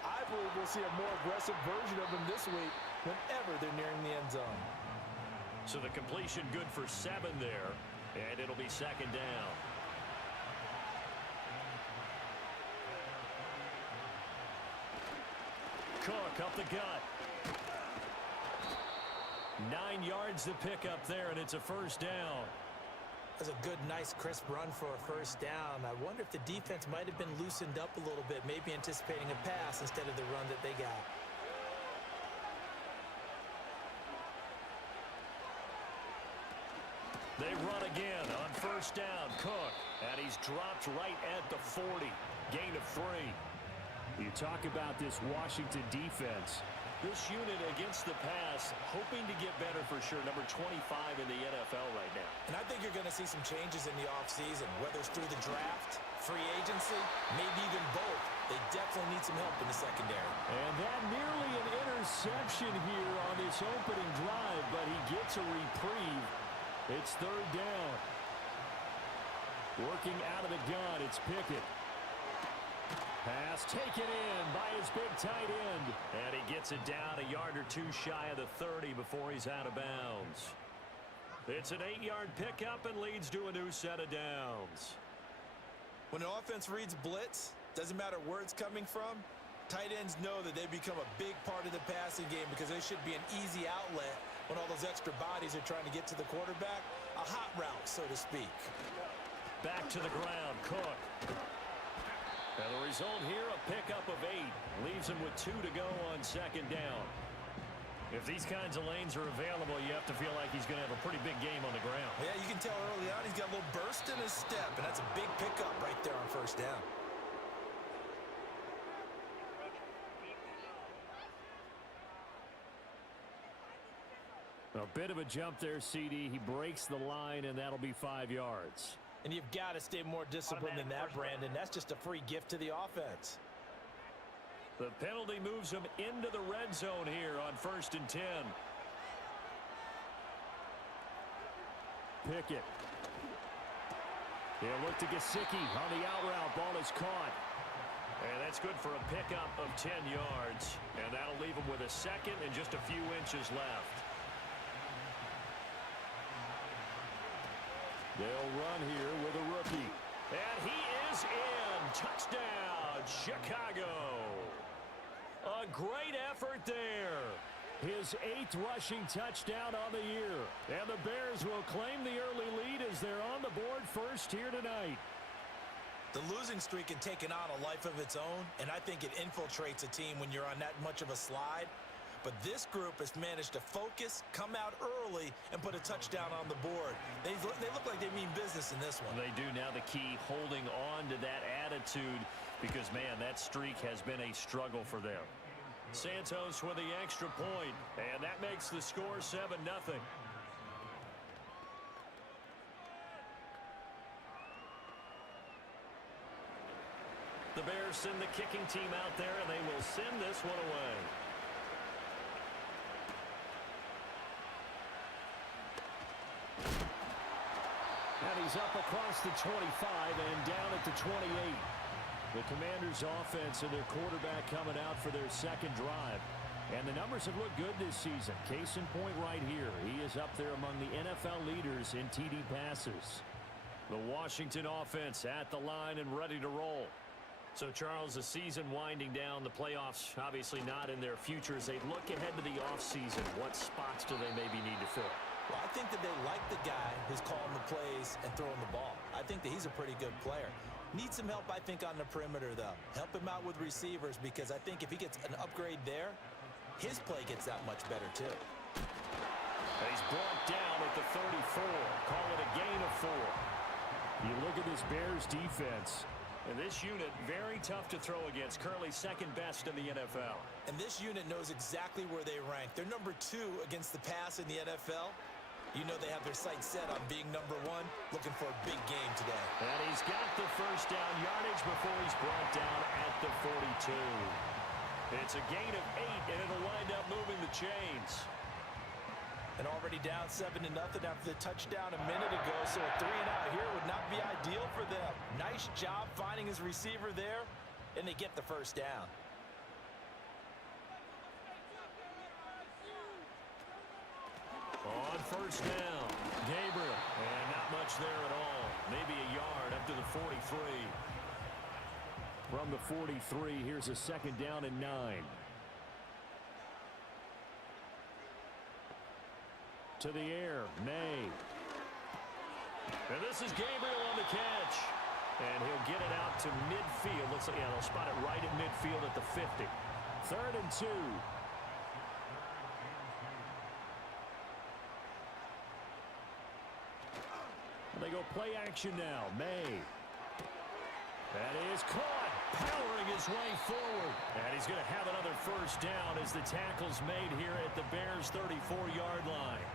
I believe we'll see a more aggressive version of him this week whenever they're nearing the end zone. So the completion good for 7 there, and it'll be 2nd down. Cook up the gut. 9 yards to pick up there, and it's a 1st down. That's a good, nice, crisp run for a 1st down. I wonder if the defense might have been loosened up a little bit, maybe anticipating a pass instead of the run that they got. They run again on 1st down. Cook, and he's dropped right at the 40. Gain of 3. You talk about this Washington defense. This unit against the pass, hoping to get better for sure. Number 25 in the NFL right now. And I think you're going to see some changes in the offseason, whether it's through the draft, free agency, maybe even both. They definitely need some help in the secondary. And that nearly an interception here on this opening drive, but he gets a reprieve. It's 3rd down. Working out of the gun, it's Pickett. Pass taken in by his big tight end. And he gets it down a yard or 2 shy of the 30 before he's out of bounds. It's an 8-yard pickup and leads to a new set of downs. When the offense reads blitz, doesn't matter where it's coming from, tight ends know that they become a big part of the passing game because they should be an easy outlet when all those extra bodies are trying to get to the quarterback. A hot route, so to speak. Back to the ground, Cook. And the result here, a pickup of 8. Leaves him with 2 to go on 2nd down. If these kinds of lanes are available, you have to feel like he's going to have a pretty big game on the ground. Yeah, you can tell early on he's got a little burst in his step, and that's a big pickup right there on 1st down. A bit of a jump there, CD. He breaks the line, and that'll be 5 yards. And you've got to stay more disciplined than that, Brandon. That's just a free gift to the offense. The penalty moves him into the red zone here on 1st and 10. Pickett. He'll look to Gesicki on the out route. Ball is caught. And that's good for a pickup of 10 yards. And that'll leave him with a 2nd and just a few inches left. They'll run here with a rookie. And he is in. Touchdown, Chicago. A great effort there. His 8th rushing touchdown on the year. And the Bears will claim the early lead as they're on the board first here tonight. The losing streak had taken on a life of its own, and I think it infiltrates a team when you're on that much of a slide. But this group has managed to focus, come out early, and put a touchdown on the board. They look like they mean business in this one. They do. Now the key, holding on to that attitude, because, man, that streak has been a struggle for them. Santos with the extra point, and that makes the score 7-0. The Bears send the kicking team out there, and they will send this one away. And he's up across the 25 and down at the 28. The Commanders' offense and their quarterback coming out for their 2nd drive. And the numbers have looked good this season. Case in point right here. He is up there among the NFL leaders in TD passes. The Washington offense at the line and ready to roll. So, Charles, the season winding down, the playoffs obviously not in their future. As they look ahead to the offseason, what spots do they maybe need to fill? Well, I think that they like the guy who's calling the plays and throwing the ball. I think that he's a pretty good player. Needs some help, I think, on the perimeter, though. Help him out with receivers, because I think if he gets an upgrade there, his play gets that much better, too. He's brought down at the 34. Call it a gain of 4. You look at this Bears defense. And this unit, very tough to throw against. Currently second best in the NFL. And this unit knows exactly where they rank. They're number 2 against the pass in the NFL. You know they have their sights set on being number 1, looking for a big game today. And he's got the first down yardage before he's brought down at the 42. It's a gain of 8, and it'll wind up moving the chains. And already down 7-0 after the touchdown a minute ago, so a 3-and-out here would not be ideal for them. Nice job finding his receiver there, and they get the first down. On first down, Gabriel. And not much there at all. Maybe a yard up to the 43. From the 43, here's a second down and 9. To the air, May. And this is Gabriel on the catch. And he'll get it out to midfield. Looks like, yeah, they'll spot it right at midfield at the 50. 3rd and 2. And they go play action now. May. That is caught, powering his way forward. And he's going to have another first down as the tackle's made here at the Bears' 34-yard line.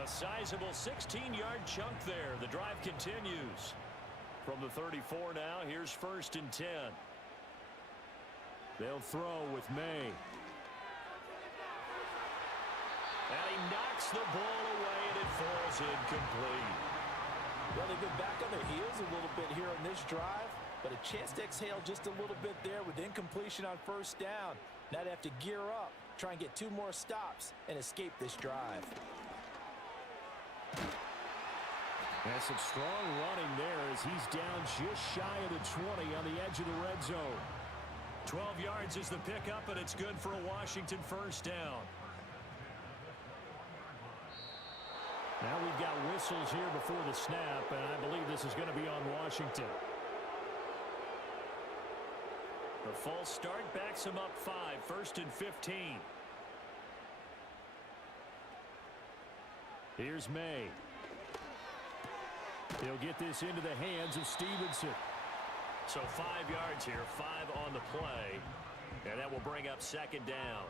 A sizable 16-yard chunk there. The drive continues. From the 34 now, here's 1st and 10. They'll throw with May. And he knocks the ball away, and it falls incomplete. Well, they've been back on their heels a little bit here on this drive, but a chance to exhale just a little bit there with incompletion on first down. Now they have to gear up, try and get 2 more stops, and escape this drive. That's some strong running there as he's down just shy of the 20 on the edge of the red zone. 12 yards is the pickup, and it's good for a Washington first down. Now we've got whistles here before the snap, and I believe this is going to be on Washington. The false start backs him up 5, 1st and 15. Here's May. He'll get this into the hands of Stevenson. So 5 yards here, 5 on the play, and that will bring up 2nd down.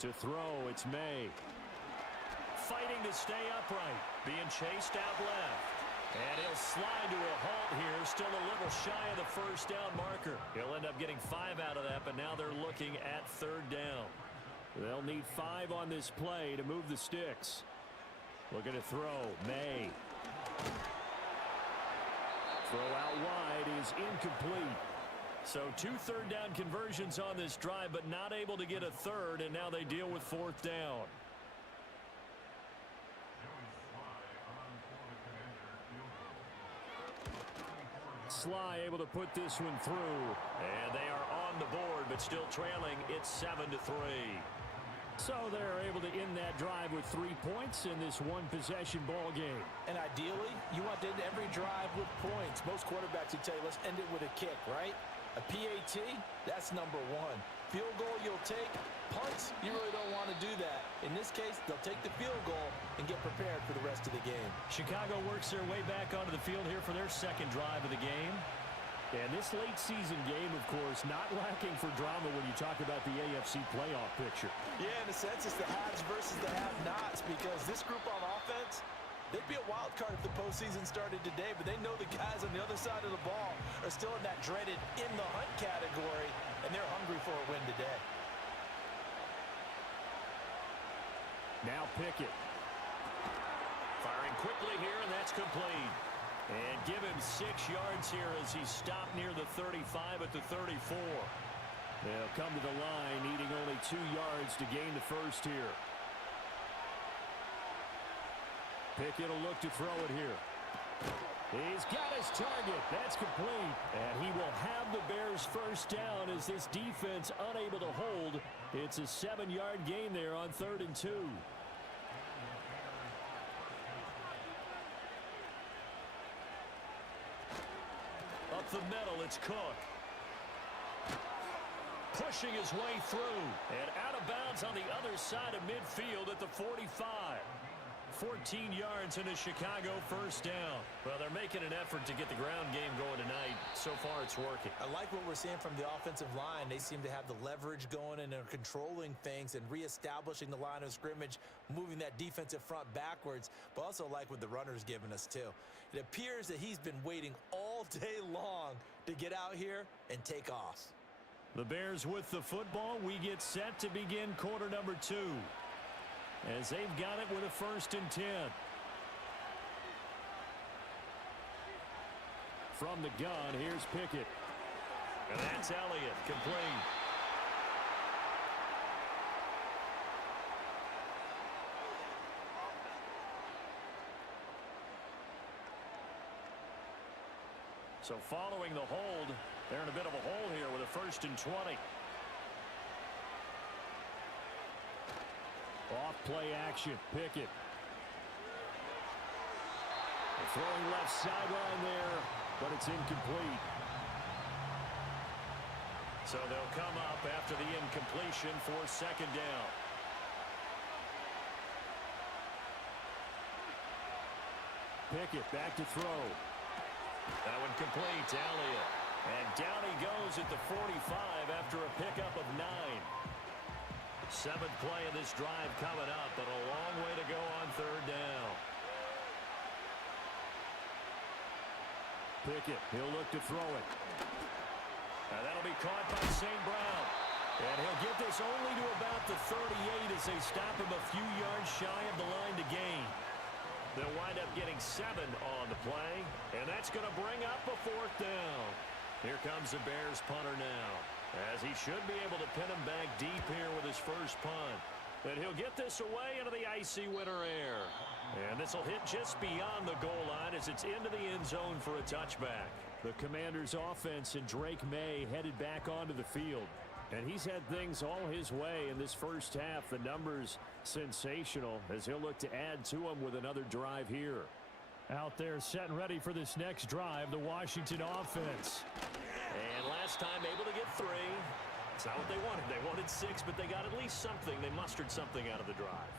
To throw, it's May. Fighting to stay upright, being chased out left. And he'll slide to a halt here, still a little shy of the first down marker. He'll end up getting 5 out of that, but now they're looking at 3rd down. They'll need 5 on this play to move the sticks. Looking to throw, May. Throw out wide is incomplete. So 2 third down conversions on this drive, but not able to get a 3rd, and now they deal with 4th down. Sly able to put this one through. And they are on the board, but still trailing. It's 7-3. So they're able to end that drive with 3 points in this one-possession ball game. And ideally, you want to end every drive with points. Most quarterbacks would tell you, let's end it with a kick, right? A PAT, that's number 1. Field goal you'll take. Punts, you really don't want to do that. In this case, they'll take the field goal and get prepared for the rest of the game. Chicago works their way back onto the field here for their 2nd drive of the game. And this late season game, of course, not lacking for drama when you talk about the AFC playoff picture. Yeah, in a sense, it's the haves versus the have-nots, because this group on offense, they'd be a wild card if the postseason started today, but they know the guys on the other side of the ball are still in that dreaded in-the-hunt category, and they're hungry for a win today. Now Pickett. Firing quickly here, and that's complete. And give him 6 yards here as he stopped near the 35 at the 34. They'll come to the line, needing only 2 yards to gain the first here. Pickett will look to throw it here. He's got his target. That's complete. And he will have the Bears first down as this defense unable to hold. It's a 7-yard gain there on 3rd and 2. Up the middle, it's Cook. Pushing his way through. And out of bounds on the other side of midfield at the 45. 14 yards and a Chicago first down. Well, they're making an effort to get the ground game going tonight. So far, it's working. I like what we're seeing from the offensive line. They seem to have the leverage going and are controlling things and reestablishing the line of scrimmage, moving that defensive front backwards, but also like what the runner's giving us, too. It appears that he's been waiting all day long to get out here and take off. The Bears with the football. We get set to begin quarter number 2. As they've got it with a 1st and 10. From the gun, here's Pickett. And that's Elliott, complete. So following the hold, they're in a bit of a hole here with a 1st and 20. Off play action, Pickett. Throwing left sideline there, but it's incomplete. So they'll come up after the incompletion for 2nd down. Pickett back to throw. That one complete to Elliott. And down he goes at the 45 after a pickup of 9. 7th play of this drive coming up, but a long way to go on 3rd down. Pickett, he'll look to throw it. And that'll be caught by St. Brown. And he'll get this only to about the 38 as they stop him a few yards shy of the line to gain. They'll wind up getting 7 on the play, and that's going to bring up a 4th down. Here comes the Bears punter now, as he should be able to pin him back deep here with his first punt. And he'll get this away into the icy winter air. And this will hit just beyond the goal line as it's into the end zone for a touchback. The Commanders' offense and Drake May headed back onto the field. And he's had things all his way in this first half. The numbers sensational as he'll look to add to them with another drive here. Out there set and ready for this next drive, the Washington offense. And last time able to get 3. It's not what they wanted. They wanted 6, but they got at least something. They mustered something out of the drive.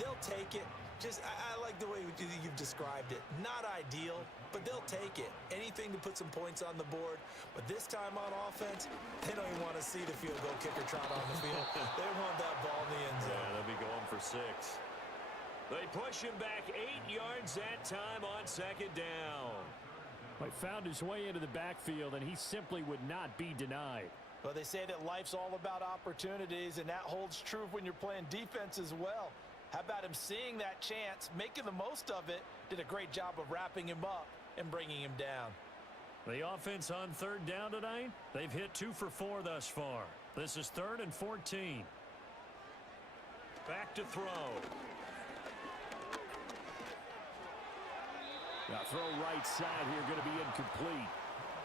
They'll take it. I like the way you've described it. Not ideal, but they'll take it. Anything to put some points on the board. But this time on offense, they don't even want to see the field goal kicker trot on the field. They want that ball in the end zone. Yeah, they'll be going for 6. They push him back 8 yards that time on 2nd down. He found his way into the backfield, and he simply would not be denied. Well, they say that life's all about opportunities, and that holds true when you're playing defense as well. How about him seeing that chance, making the most of it, did a great job of wrapping him up and bringing him down. The offense on 3rd down tonight, they've hit 2 for 4 thus far. This is 3rd and 14. Back to throw. Now throw right side here, going to be incomplete.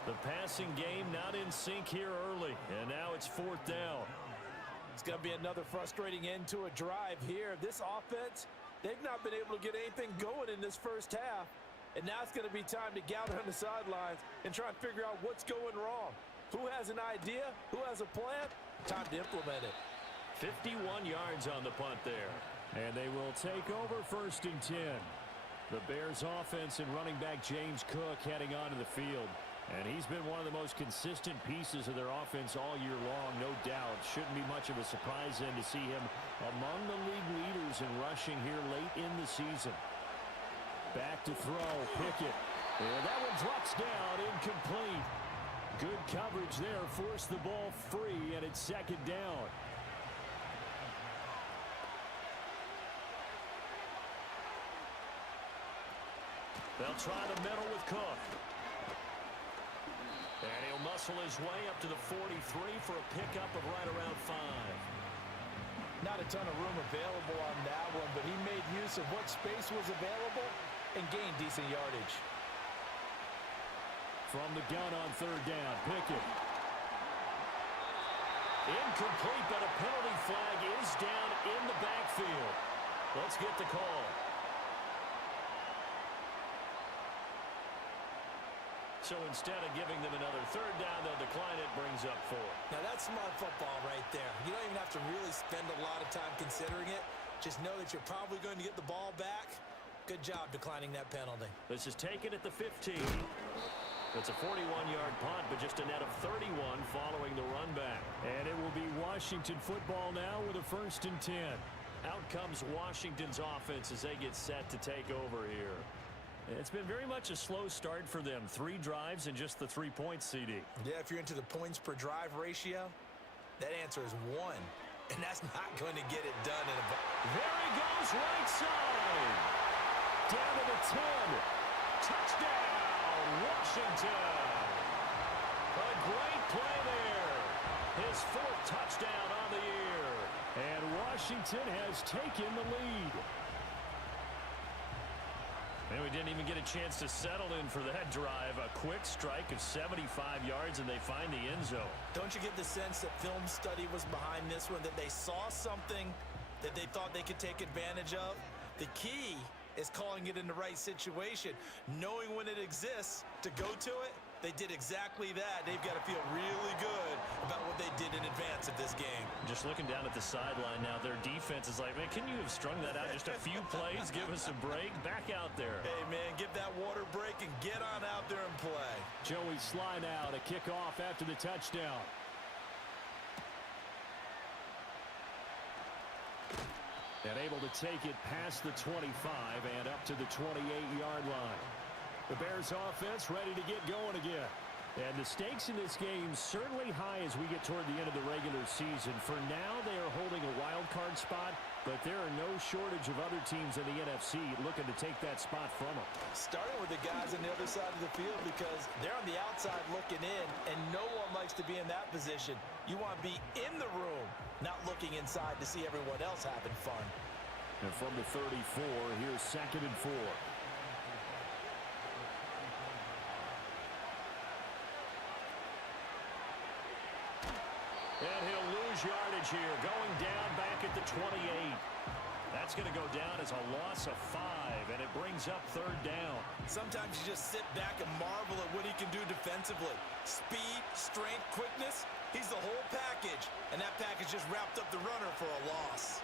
The passing game not in sync here early, and now it's 4th down. It's going to be another frustrating end to a drive here. This offense, they've not been able to get anything going in this first half. And now it's going to be time to gather on the sidelines and try and figure out what's going wrong. Who has an idea? Who has a plan? Time to implement it. 51 yards on the punt there. And they will take over 1st and 10. The Bears offense and running back James Cook heading onto the field. And he's been one of the most consistent pieces of their offense all year long, no doubt. Shouldn't be much of a surprise then to see him among the league leaders in rushing here late in the season. Back to throw, Pickett. And that one drops down, incomplete. Good coverage there, forced the ball free, and it's 2nd down. They'll try the middle with Cook. And he'll muscle his way up to the 43 for a pickup of right around 5. Not a ton of room available on that one, but he made use of what space was available and gained decent yardage. From the gun on third down, Pickett. Incomplete, but a penalty flag is down in the backfield. Let's get the call. So instead of giving them another third down, they'll decline it, brings up 4. Now that's smart football right there. You don't even have to really spend a lot of time considering it. Just know that you're probably going to get the ball back. Good job declining that penalty. This is taken at the 15. It's a 41-yard punt, but just a net of 31 following the run back. And it will be Washington football now with a 1st and 10. Out comes Washington's offense as they get set to take over here. It's been very much a slow start for them. 3 drives and just the 3 points, CD. Yeah, if you're into the points per drive ratio, that answer is 1. And that's not going to get it done in a... There he goes, right side. Down to the 10. Touchdown, Washington. A great play there. His 4th touchdown on the year. And Washington has taken the lead. And we didn't even get a chance to settle in for that drive. A quick strike of 75 yards, and they find the end zone. Don't you get the sense that film study was behind this one, that they saw something that they thought they could take advantage of? The key is calling it in the right situation, knowing when it exists to go to it. They did exactly that. They've got to feel really good about what they did in advance of this game. Just looking down at the sideline now, their defense is like, man, can you have strung that out just a few plays? Give us a break. Back out there. Hey, man, give that water break and get on out there and play. Joey Sly now to kick off after the touchdown. And able to take it past the 25 and up to the 28-yard line. The Bears offense ready to get going again. And the stakes in this game certainly high as we get toward the end of the regular season. For now, they are holding a wild card spot, but there are no shortage of other teams in the NFC looking to take that spot from them. Starting with the guys on the other side of the field because they're on the outside looking in, and no one likes to be in that position. You want to be in the room, not looking inside to see everyone else having fun. And from the 34, here's 2nd and 4. And he'll lose yardage here, going down back at the 28. That's going to go down as a loss of 5, and it brings up 3rd down. Sometimes you just sit back and marvel at what he can do defensively. Speed, strength, quickness, he's the whole package. And that package just wrapped up the runner for a loss.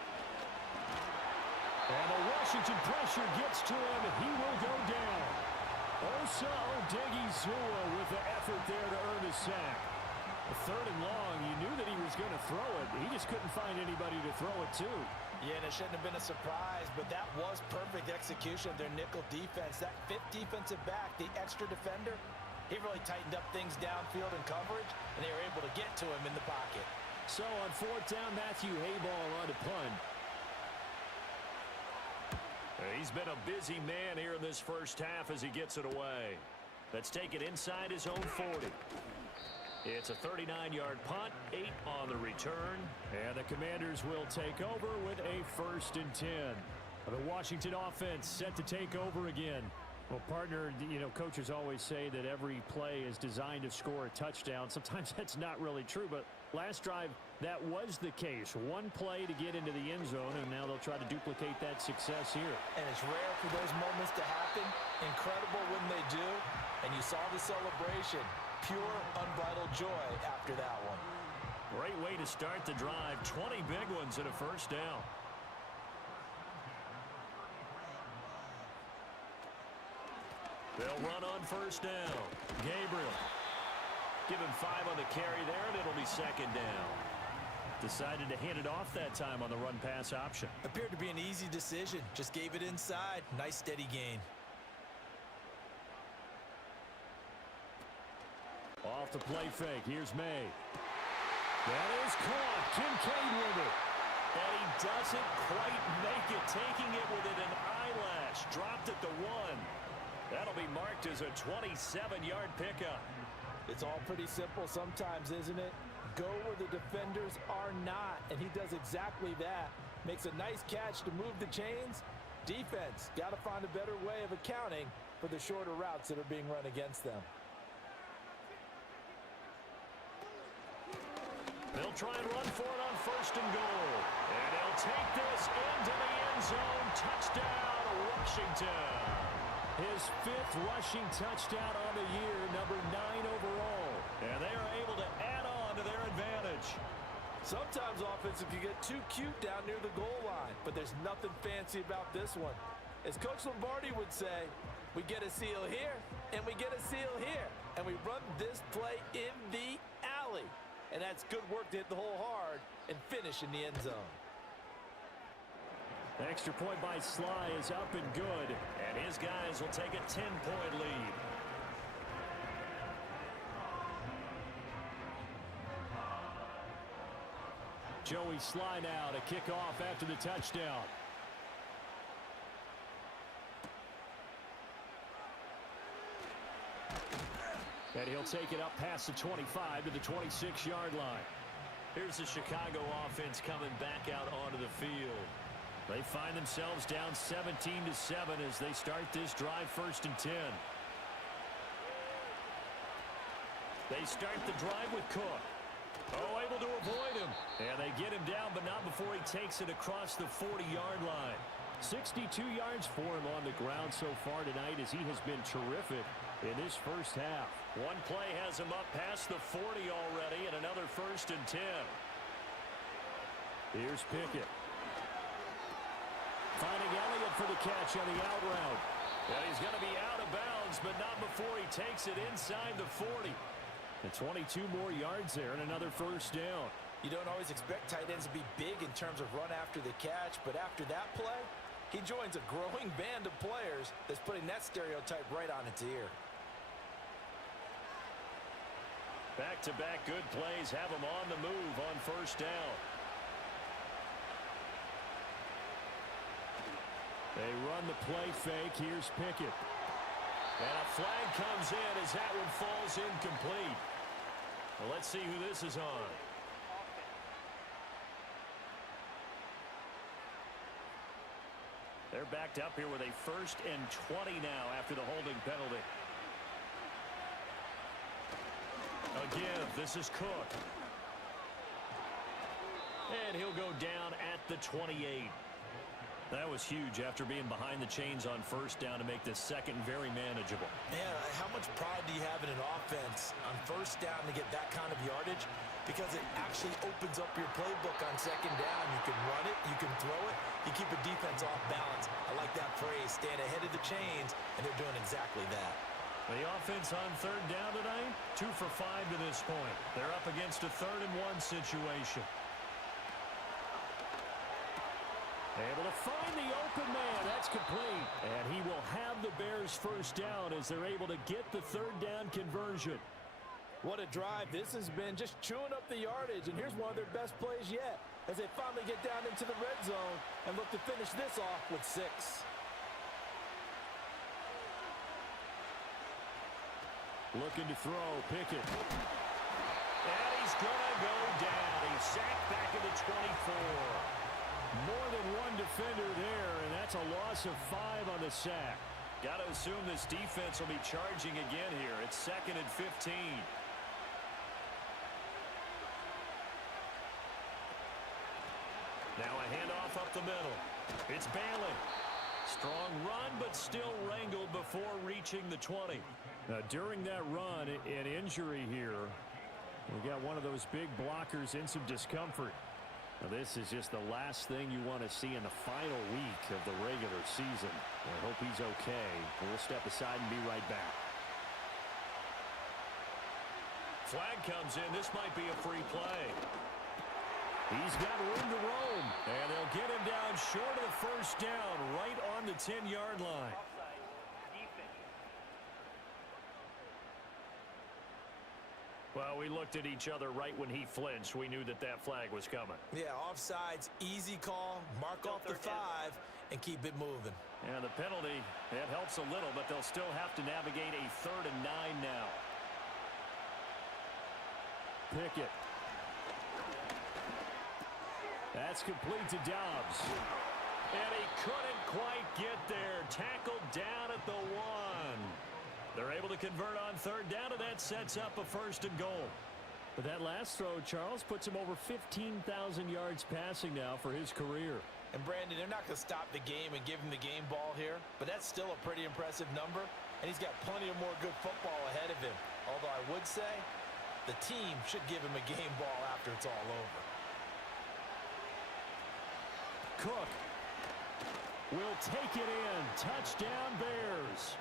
And the Washington pressure gets to him, and he will go down. Osa Odighizuwa with the effort there to earn a sack. 3rd and long, you knew that he was going to throw it. He just couldn't find anybody to throw it to. Yeah, and it shouldn't have been a surprise, but that was perfect execution of their nickel defense. That 5th defensive back, the extra defender, he really tightened up things downfield in coverage, and they were able to get to him in the pocket. So on 4th down, Matthew Hayball on to punt. He's been a busy man here in this first half as he gets it away. Let's take it inside his own 40. It's a 39-yard punt, 8 on the return. And the Commanders will take over with a 1st and 10. The Washington offense set to take over again. Well, partner, you know, coaches always say that every play is designed to score a touchdown. Sometimes that's not really true, but last drive, that was the case. One play to get into the end zone, and now they'll try to duplicate that success here. And it's rare for those moments to happen. Incredible when they do. And you saw the celebration. Pure, unbridled joy after that one. Great way to start the drive. 20 big ones and a 1st down. They'll run on 1st down. Gabriel. Give him 5 on the carry there, and it'll be 2nd down. Decided to hand it off that time on the run-pass option. Appeared to be an easy decision. Just gave it inside. Nice, steady gain. Off the play fake. Here's May. That is caught. Kincaid with it. And he doesn't quite make it. Taking it within an eyelash. Dropped at the 1. That'll be marked as a 27-yard pickup. It's all pretty simple sometimes, isn't it? Go where the defenders are not, and he does exactly that. Makes a nice catch to move the chains. Defense, got to find a better way of accounting for the shorter routes that are being run against them. They'll try and run for it on 1st and goal. And he'll take this into the end zone. Touchdown, Washington. His 5th rushing touchdown on the year, number 9 overall. And they are able to add on to their advantage. Sometimes offenses can get too cute down near the goal line, but there's nothing fancy about this one. As Coach Lombardi would say, we get a seal here, and we get a seal here, and we run this play in the alley. And that's good work to hit the hole hard and finish in the end zone. The extra point by Sly is up and good, and his guys will take a 10-point lead. Joey Sly now to kick off after the touchdown. And he'll take it up past the 25 to the 26-yard line. Here's the Chicago offense coming back out onto the field. They find themselves down 17-7 as they start this drive 1st and 10. They start the drive with Cook. Oh, able to avoid him. And they get him down, but not before he takes it across the 40-yard line. 62 yards for him on the ground so far tonight as he has been terrific in this first half. One play has him up past the 40 already, and another 1st and 10. Here's Pickett. Finding Elliott for the catch on the out route. And he's going to be out of bounds, but not before he takes it inside the 40. And 22 more yards there and another 1st down. You don't always expect tight ends to be big in terms of run after the catch, but after that play, he joins a growing band of players that's putting that stereotype right on its ear. Back-to-back good plays have him on the move on 1st down. They run the play fake. Here's Pickett. And a flag comes in as that one falls incomplete. Well, let's see who this is on. They're backed up here with a 1st and 20 now after the holding penalty. Again, this is Cook. And he'll go down at the 28. That was huge after being behind the chains on 1st down to make this second very manageable. Man, how much pride do you have in an offense on 1st down to get that kind of yardage? Because it actually opens up your playbook on 2nd down. You can run it, you can throw it, you keep a defense off balance. I like that phrase, stand ahead of the chains, and they're doing exactly that. The offense on 3rd down tonight, 2 for 5 to this point. They're up against a 3rd and 1 situation. Able to find the open man. That's complete. And he will have the Bears 1st down as they're able to get the 3rd down conversion. What a drive this has been, just chewing up the yardage. And here's one of their best plays yet as they finally get down into the red zone and look to finish this off with 6. Looking to throw, Pickett. And he's going to go down. He's sacked back at the 24. More than one defender there, and that's a loss of 5 on the sack. Got to assume this defense will be charging again here. It's 2nd and 15. Now a handoff up the middle. It's Bailey. Strong run, but still wrangled before reaching the 20. Now, during that run, an injury here. We got one of those big blockers in some discomfort. Now, this is just the last thing you want to see in the final week of the regular season. I hope he's okay. We'll step aside and be right back. Flag comes in. This might be a free play. He's got room to roam. And they'll get him down short of the 1st down, right on the 10-yard line. Well, we looked at each other right when he flinched. We knew that that flag was coming. Yeah, offsides, easy call, mark off the 5, and keep it moving. And the penalty, it helps a little, but they'll still have to navigate a 3rd and 9 now. Pickett. That's complete to Dobbs. And he couldn't quite get there. Tackled down at the 1. They're able to convert on 3rd down, and that sets up a 1st and goal. But that last throw, Charles, puts him over 15,000 yards passing now for his career. And Brandon, they're not going to stop the game and give him the game ball here, but that's still a pretty impressive number, and he's got plenty of more good football ahead of him. Although I would say the team should give him a game ball after it's all over. Cook will take it in. Touchdown, Bears.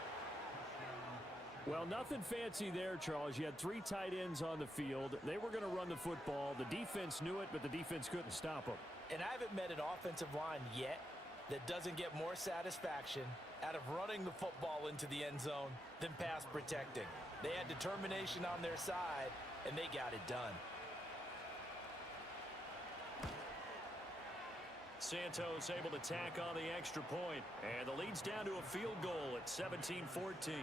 Well, nothing fancy there, Charles. You had 3 tight ends on the field. They were going to run the football. The defense knew it, but the defense couldn't stop them. And I haven't met an offensive line yet that doesn't get more satisfaction out of running the football into the end zone than pass protecting. They had determination on their side, and they got it done. Santos able to tack on the extra point, and the lead's down to a field goal at 17-14.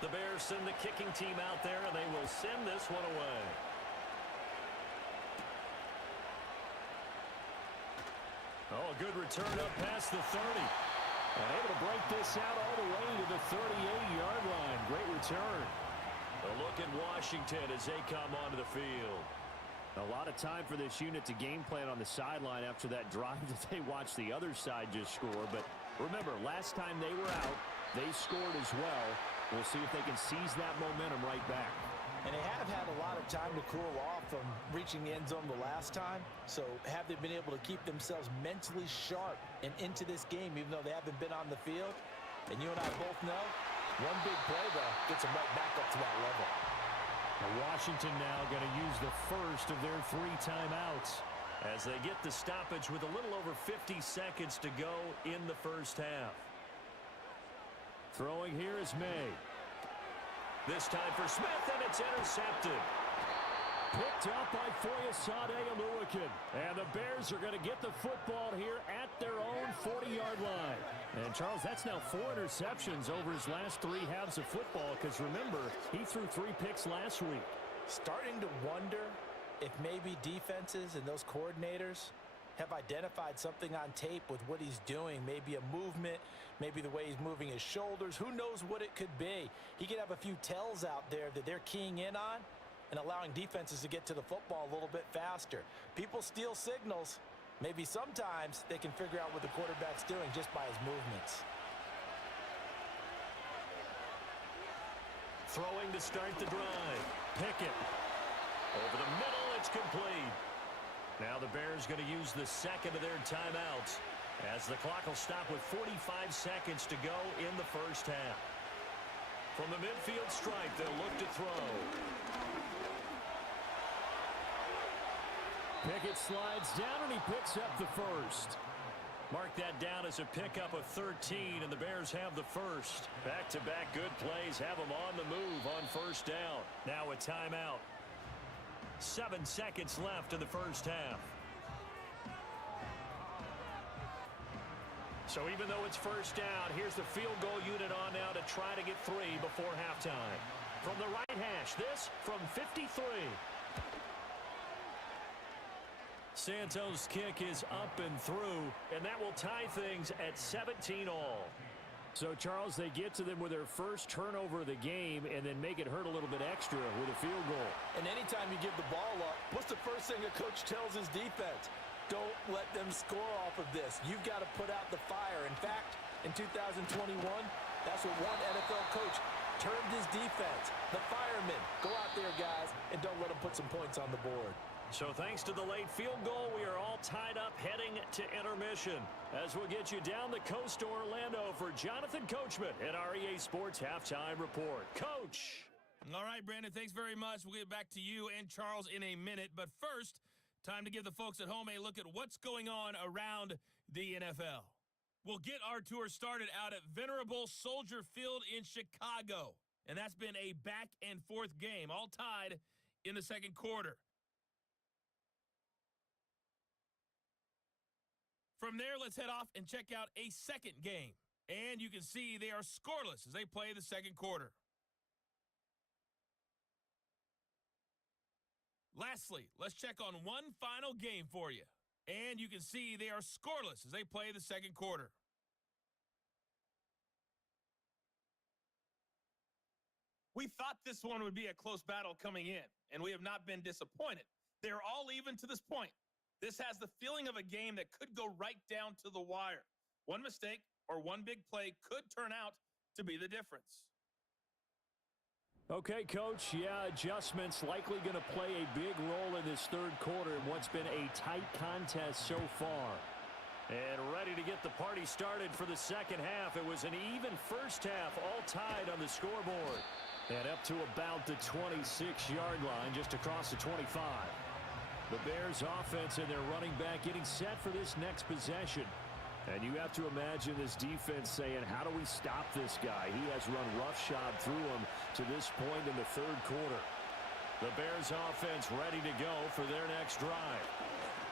The Bears send the kicking team out there, and they will send this one away. Oh, a good return up past the 30. And able to break this out all the way to the 38-yard line. Great return. A look at Washington as they come onto the field. A lot of time for this unit to game plan on the sideline after that drive that they watched the other side just score. But remember, last time they were out, they scored as well. We'll see if they can seize that momentum right back. And they have had a lot of time to cool off from reaching the end zone the last time. So have they been able to keep themselves mentally sharp and into this game, even though they haven't been on the field? And you and I both know, one big play, though, gets them right back up to that level. Now Washington now going to use the first of their 3 timeouts as they get the stoppage with a little over 50 seconds to go in the first half. Throwing here is May. This time for Smith, and it's intercepted. Picked up by Foyesade Oluwakin. And the Bears are going to get the football here at their own 40-yard line. And, Charles, that's now 4 interceptions over his last 3 halves of football because, remember, he threw 3 picks last week. Starting to wonder if maybe defenses and those coordinators have identified something on tape with what he's doing. Maybe a movement, maybe the way he's moving his shoulders. Who knows what it could be? He could have a few tells out there that they're keying in on and allowing defenses to get to the football a little bit faster. People steal signals. Maybe sometimes they can figure out what the quarterback's doing just by his movements. Throwing to start the drive. Pickett. Over the middle, it's complete. Now the Bears going to use the second of their timeouts as the clock will stop with 45 seconds to go in the first half. From the midfield stripe, they'll look to throw. Pickett slides down, and he picks up the first. Mark that down as a pickup of 13, and the Bears have the first. Back-to-back good plays have them on the move on first down. Now a timeout. 7 seconds left in the first half. So even though it's first down, here's the field goal unit on now to try to get 3 before halftime. From the right hash, this from 53. Santos' kick is up and through, and that will tie things at 17 all. So, Charles, they get to them with their first turnover of the game and then make it hurt a little bit extra with a field goal. And anytime you give the ball up, what's the first thing a coach tells his defense? Don't let them score off of this. You've got to put out the fire. In fact, in 2021, that's what one NFL coach termed his defense. The firemen. Go out there, guys, and don't let them put some points on the board. So thanks to the late field goal, we are all tied up heading to intermission. As we'll get you down the coast to Orlando for Jonathan Coachman at our EA Sports Halftime Report. Coach! All right, Brandon, thanks very much. We'll get back to you and Charles in a minute. But first, time to give the folks at home a look at what's going on around the NFL. We'll get our tour started out at Venerable Soldier Field in Chicago. And that's been a back-and-forth game, all tied in the second quarter. From there, let's head off and check out a second game. And you can see they are scoreless as they play the second quarter. Lastly, let's check on one final game for you. And you can see they are scoreless as they play the second quarter. We thought this one would be a close battle coming in, and we have not been disappointed. They're all even to this point. This has the feeling of a game that could go right down to the wire. One mistake or one big play could turn out to be the difference. Okay, Coach, yeah, adjustments likely going to play a big role in this third quarter in what's been a tight contest so far. And ready to get the party started for the second half. It was an even first half, all tied on the scoreboard. And up to about the 26-yard line, just across the 25. The Bears offense and their running back getting set for this next possession. And you have to imagine this defense saying, how do we stop this guy? He has run roughshod through him to this point in the third quarter. The Bears offense ready to go for their next drive.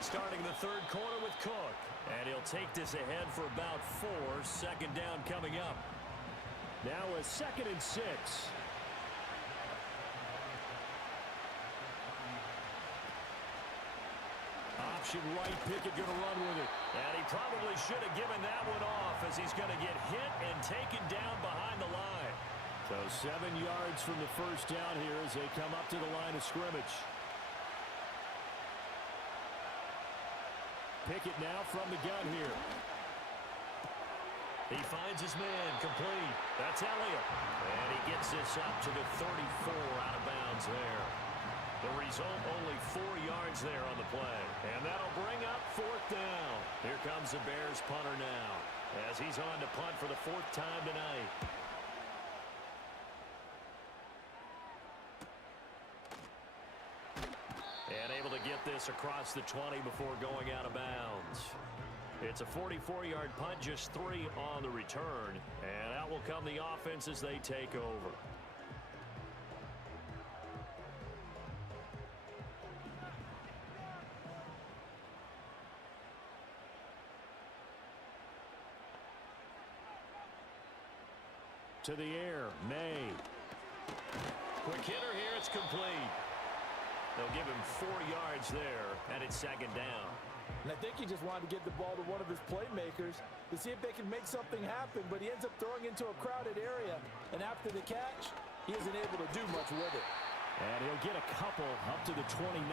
Starting the third quarter with Cook. And he'll take this ahead for about 4. Second down coming up. Now a 2nd and 6. Option right, Pickett going to run with it. And he probably should have given that one off as he's going to get hit and taken down behind the line. So 7 yards from the first down here as they come up to the line of scrimmage. Pickett now from the gun here. He finds his man, complete. That's Elliott. And he gets this up to the 34 out of bounds there. The result, only 4 yards there on the play. And that'll bring up 4th down. Here comes the Bears punter now as he's on to punt for the 4th time tonight. And able to get this across the 20 before going out of bounds. It's a 44-yard punt, just 3 on the return. And out will come the offense as they take over. To the air, May. Quick hitter here, it's complete. They'll give him 4 yards there, and it's 2nd down. And I think he just wanted to get the ball to one of his playmakers to see if they can make something happen, but he ends up throwing into a crowded area, and after the catch, he isn't able to do much with it. And he'll get a couple up to the 29.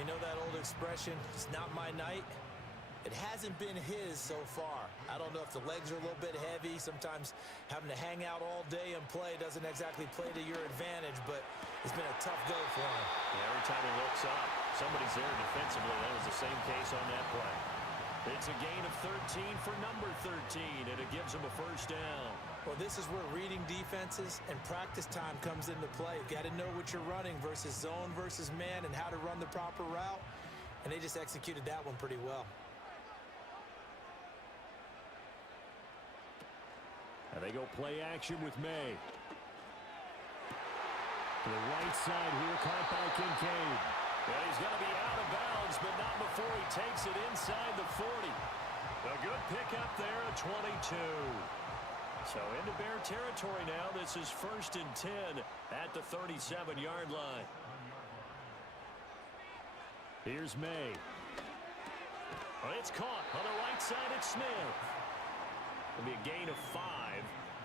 You know that old expression, it's not my night? It hasn't been his so far. I don't know if the legs are a little bit heavy. Sometimes having to hang out all day and play doesn't exactly play to your advantage, but it's been a tough go for him. Yeah, every time he looks up, somebody's there defensively. That was the same case on that play. It's a gain of 13 for number 13, and it gives him a first down. Well, this is where reading defenses and practice time comes into play. You've got to know what you're running versus zone versus man and how to run the proper route, and they just executed that one pretty well. And they go play action with May. To the right side here, caught by Kincaid. And he's going to be out of bounds, but not before he takes it inside the 40. A good pickup there at 22. So into Bear territory now. This is 1st and 10 at the 37-yard line. Here's May. Oh, it's caught on the right side at Smith. It'll be a gain of 5,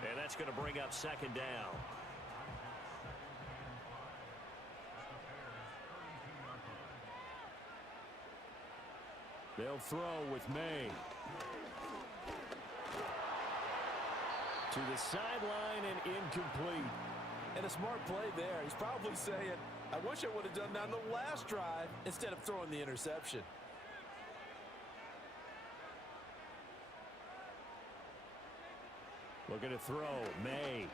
and that's going to bring up 2nd down. They'll throw with May. To the sideline and incomplete. And a smart play there. He's probably saying, I wish I would have done that on the last drive instead of throwing the interception. Looking to throw, May.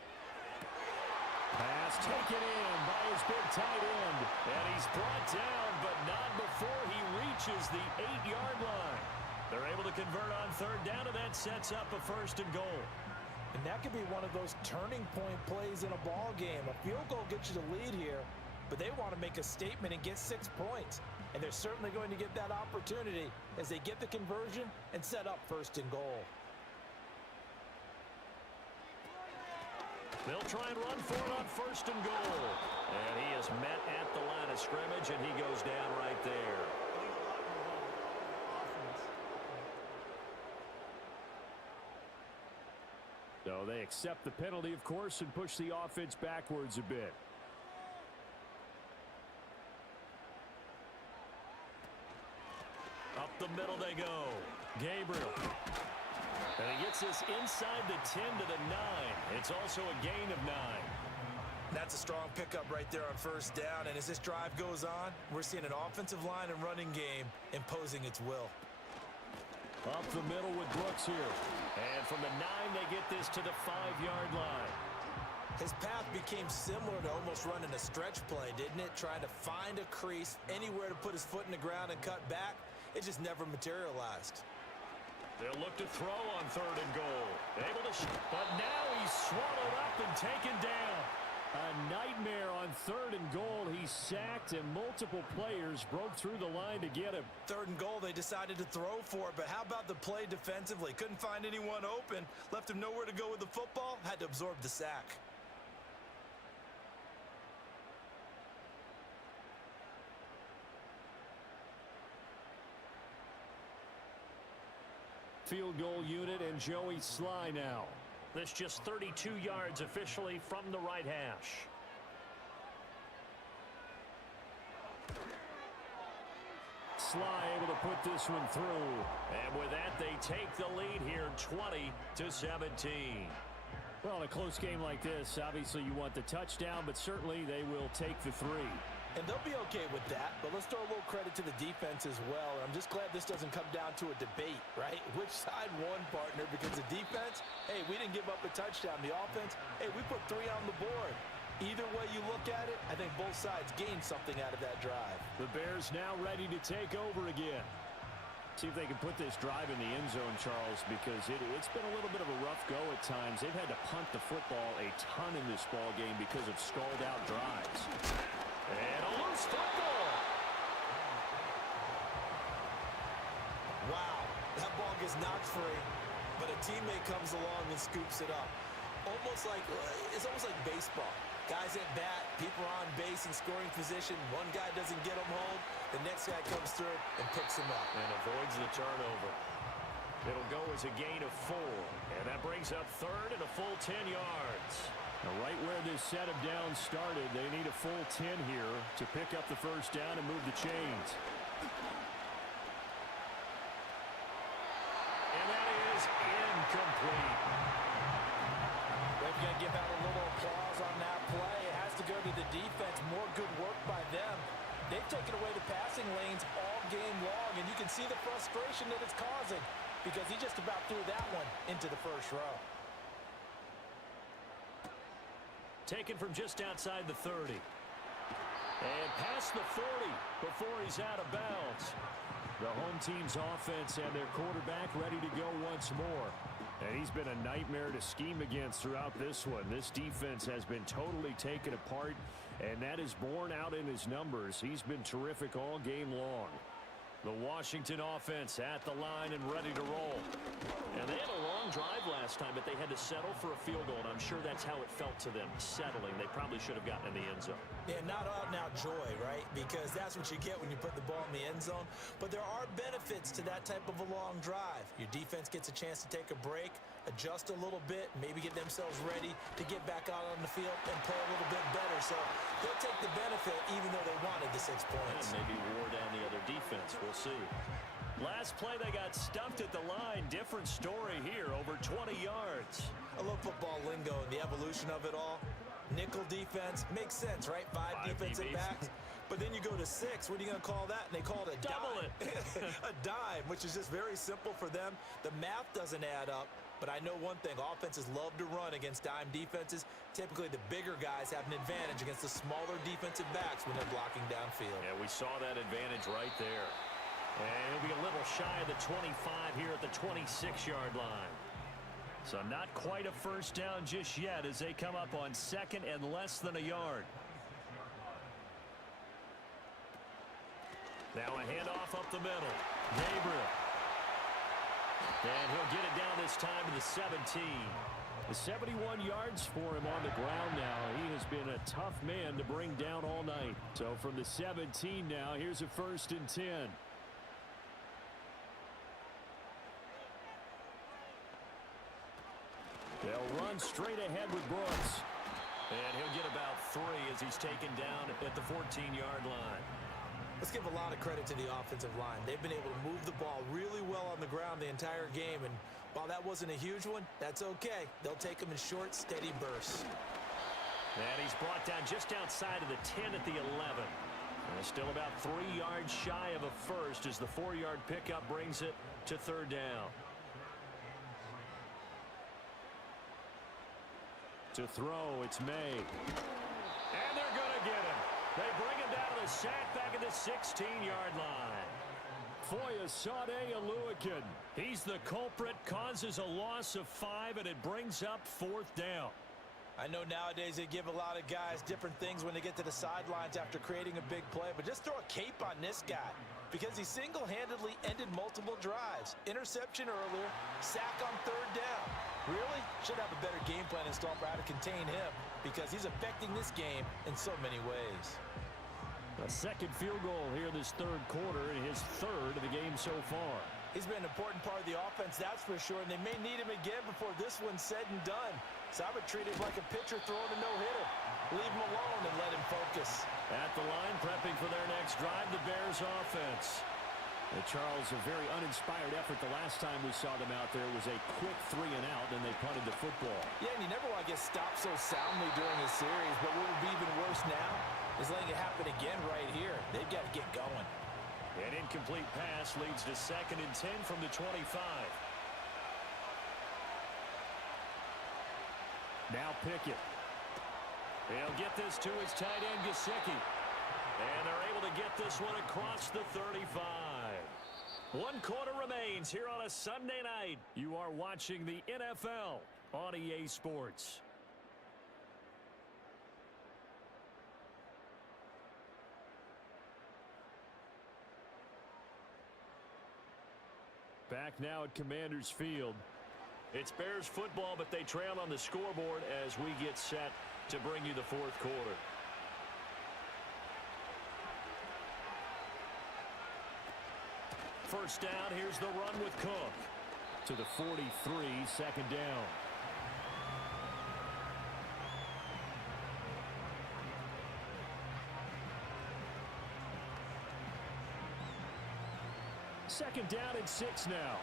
Pass taken in by his big tight end. And he's brought down, but not before he reaches the 8-yard line. They're able to convert on 3rd down, and that sets up a 1st and goal. And that could be one of those turning point plays in a ball game. A field goal gets you the lead here, but they want to make a statement and get 6 points. And they're certainly going to get that opportunity as they get the conversion and set up 1st and goal. They'll try and run for it on 1st and goal. And he is met at the line of scrimmage, and he goes down right there. So they accept the penalty, of course, and push the offense backwards a bit. Up the middle they go. Gabriel. And he gets this inside the 10 to the 9. It's also a gain of 9. That's a strong pickup right there on 1st down. And as this drive goes on, we're seeing an offensive line and running game imposing its will. Up the middle with Brooks here. And from the 9, they get this to the 5-yard line. His path became similar to almost running a stretch play, didn't it? Trying to find a crease, anywhere to put his foot in the ground and cut back. It just never materialized. They'll look to throw on 3rd and goal. Able to but now he's swallowed up and taken down. A nightmare on 3rd and goal. He's sacked, and multiple players broke through the line to get him. 3rd and goal, they decided to throw for it, but how about the play defensively? Couldn't find anyone open, left him nowhere to go with the football, had to absorb the sack. Field goal unit and Joey Sly now. This just 32 yards officially from the right hash. Sly able to put this one through. And with that, they take the lead here 20-17. Well, in a close game like this, obviously you want the touchdown, but certainly they will take the 3. And they'll be okay with that, but let's throw a little credit to the defense as well. And I'm just glad this doesn't come down to a debate, right? Which side won, partner? Because the defense, hey, we didn't give up a touchdown. The offense, hey, we put 3 on the board. Either way you look at it, I think both sides gained something out of that drive. The Bears now ready to take over again. See if they can put this drive in the end zone, Charles, because it's been a little bit of a rough go at times. They've had to punt the football a ton in this ball game because of stalled out drives. And a loose football. Wow, that ball gets knocked free, but a teammate comes along and scoops it up. It's almost like baseball. Guys at bat, people are on base in scoring position. One guy doesn't get him home. The next guy comes through and picks him up. And avoids the turnover. It'll go as a gain of 4. And that brings up 3rd and a full 10 yards. Now, right where this set of downs started, they need a full 10 here to pick up the 1st down and move the chains. And that is incomplete. They're going to give out a little applause on that play. It has to go to the defense. More good work by them. They've taken away the passing lanes all game long, and you can see the frustration that it's causing because he just about threw that one into the 1st row. Taken from just outside the 30. And past the 40 before he's out of bounds. The home team's offense and their quarterback ready to go once more. And he's been a nightmare to scheme against throughout this one. This defense has been totally taken apart, and that is borne out in his numbers. He's been terrific all game long. The Washington offense at the line and ready to roll. And they had a long drive last time, but they had to settle for a field goal, and I'm sure that's how it felt to them, settling. They probably should have gotten in the end zone. Yeah, not out-and-out joy, right? Because that's what you get when you put the ball in the end zone. But there are benefits to that type of a long drive. Your defense gets a chance to take a break, adjust a little bit, maybe get themselves ready to get back out on the field and play a little bit better. So they'll take the benefit even though they wanted the 6 points. And maybe wore down the other defense. We'll see. Last play, they got stuffed at the line. Different story here, over 20 yards. I love football lingo and the evolution of it all. Nickel defense makes sense, right? 5 defensive backs. But then you go to 6. What are you going to call that? And they call it a double dime. A dime, which is just very simple for them. The math doesn't add up. But I know one thing. Offenses love to run against dime defenses. Typically, the bigger guys have an advantage against the smaller defensive backs when they're blocking downfield. Yeah, we saw that advantage right there. And he'll be a little shy of the 25 here at the 26-yard line. So not quite a 1st down just yet as they come up on 2nd and less than a yard. Now a handoff up the middle. Gabriel. And he'll get it down this time to the 17. The 71 yards for him on the ground now. He has been a tough man to bring down all night. So from the 17 now, here's a 1st and 10. They'll run straight ahead with Brooks. And he'll get about 3 as he's taken down at the 14-yard line. Let's give a lot of credit to the offensive line. They've been able to move the ball really well on the ground the entire game, and while that wasn't a huge one, that's okay. They'll take them in short, steady bursts. And he's brought down just outside of the 10 at the 11. And still about 3 yards shy of a first as the 4-yard pickup brings it to 3rd down. To throw, it's May. And they're going to get him. They bring him down to the sack back at the 16-yard line. Foyesade Aluakin. He's the culprit, causes a loss of 5, and it brings up 4th down. I know nowadays they give a lot of guys different things when they get to the sidelines after creating a big play, but just throw a cape on this guy because he single-handedly ended multiple drives. Interception earlier, sack on 3rd down. Really? Should have a better game plan installed for how to contain him because he's affecting this game in so many ways. A second field goal here this 3rd quarter and his 3rd of the game so far. He's been an important part of the offense, that's for sure, and they may need him again before this one's said and done. So I would treat him like a pitcher throwing a no-hitter. Leave him alone and let him focus. At the line, prepping for their next drive, the Bears offense. Charles, a very uninspired effort the last time we saw them out there. It was a quick 3 and out, and they punted the football. Yeah, and you never want to get stopped so soundly during a series, but what would be even worse now is letting it happen again right here. They've got to get going. An incomplete pass leads to 2nd and 10 from the 25. Now Pickett. He'll get this to his tight end, Gesicki. And they're able to get this one across the 35. 1 quarter remains here on a Sunday night. You are watching the NFL on EA Sports. Back now at Commanders Field. It's Bears football, but they trail on the scoreboard as we get set to bring you the 4th quarter. First down, here's the run with Cook. To the 43, 2nd down. Second down and 6 now.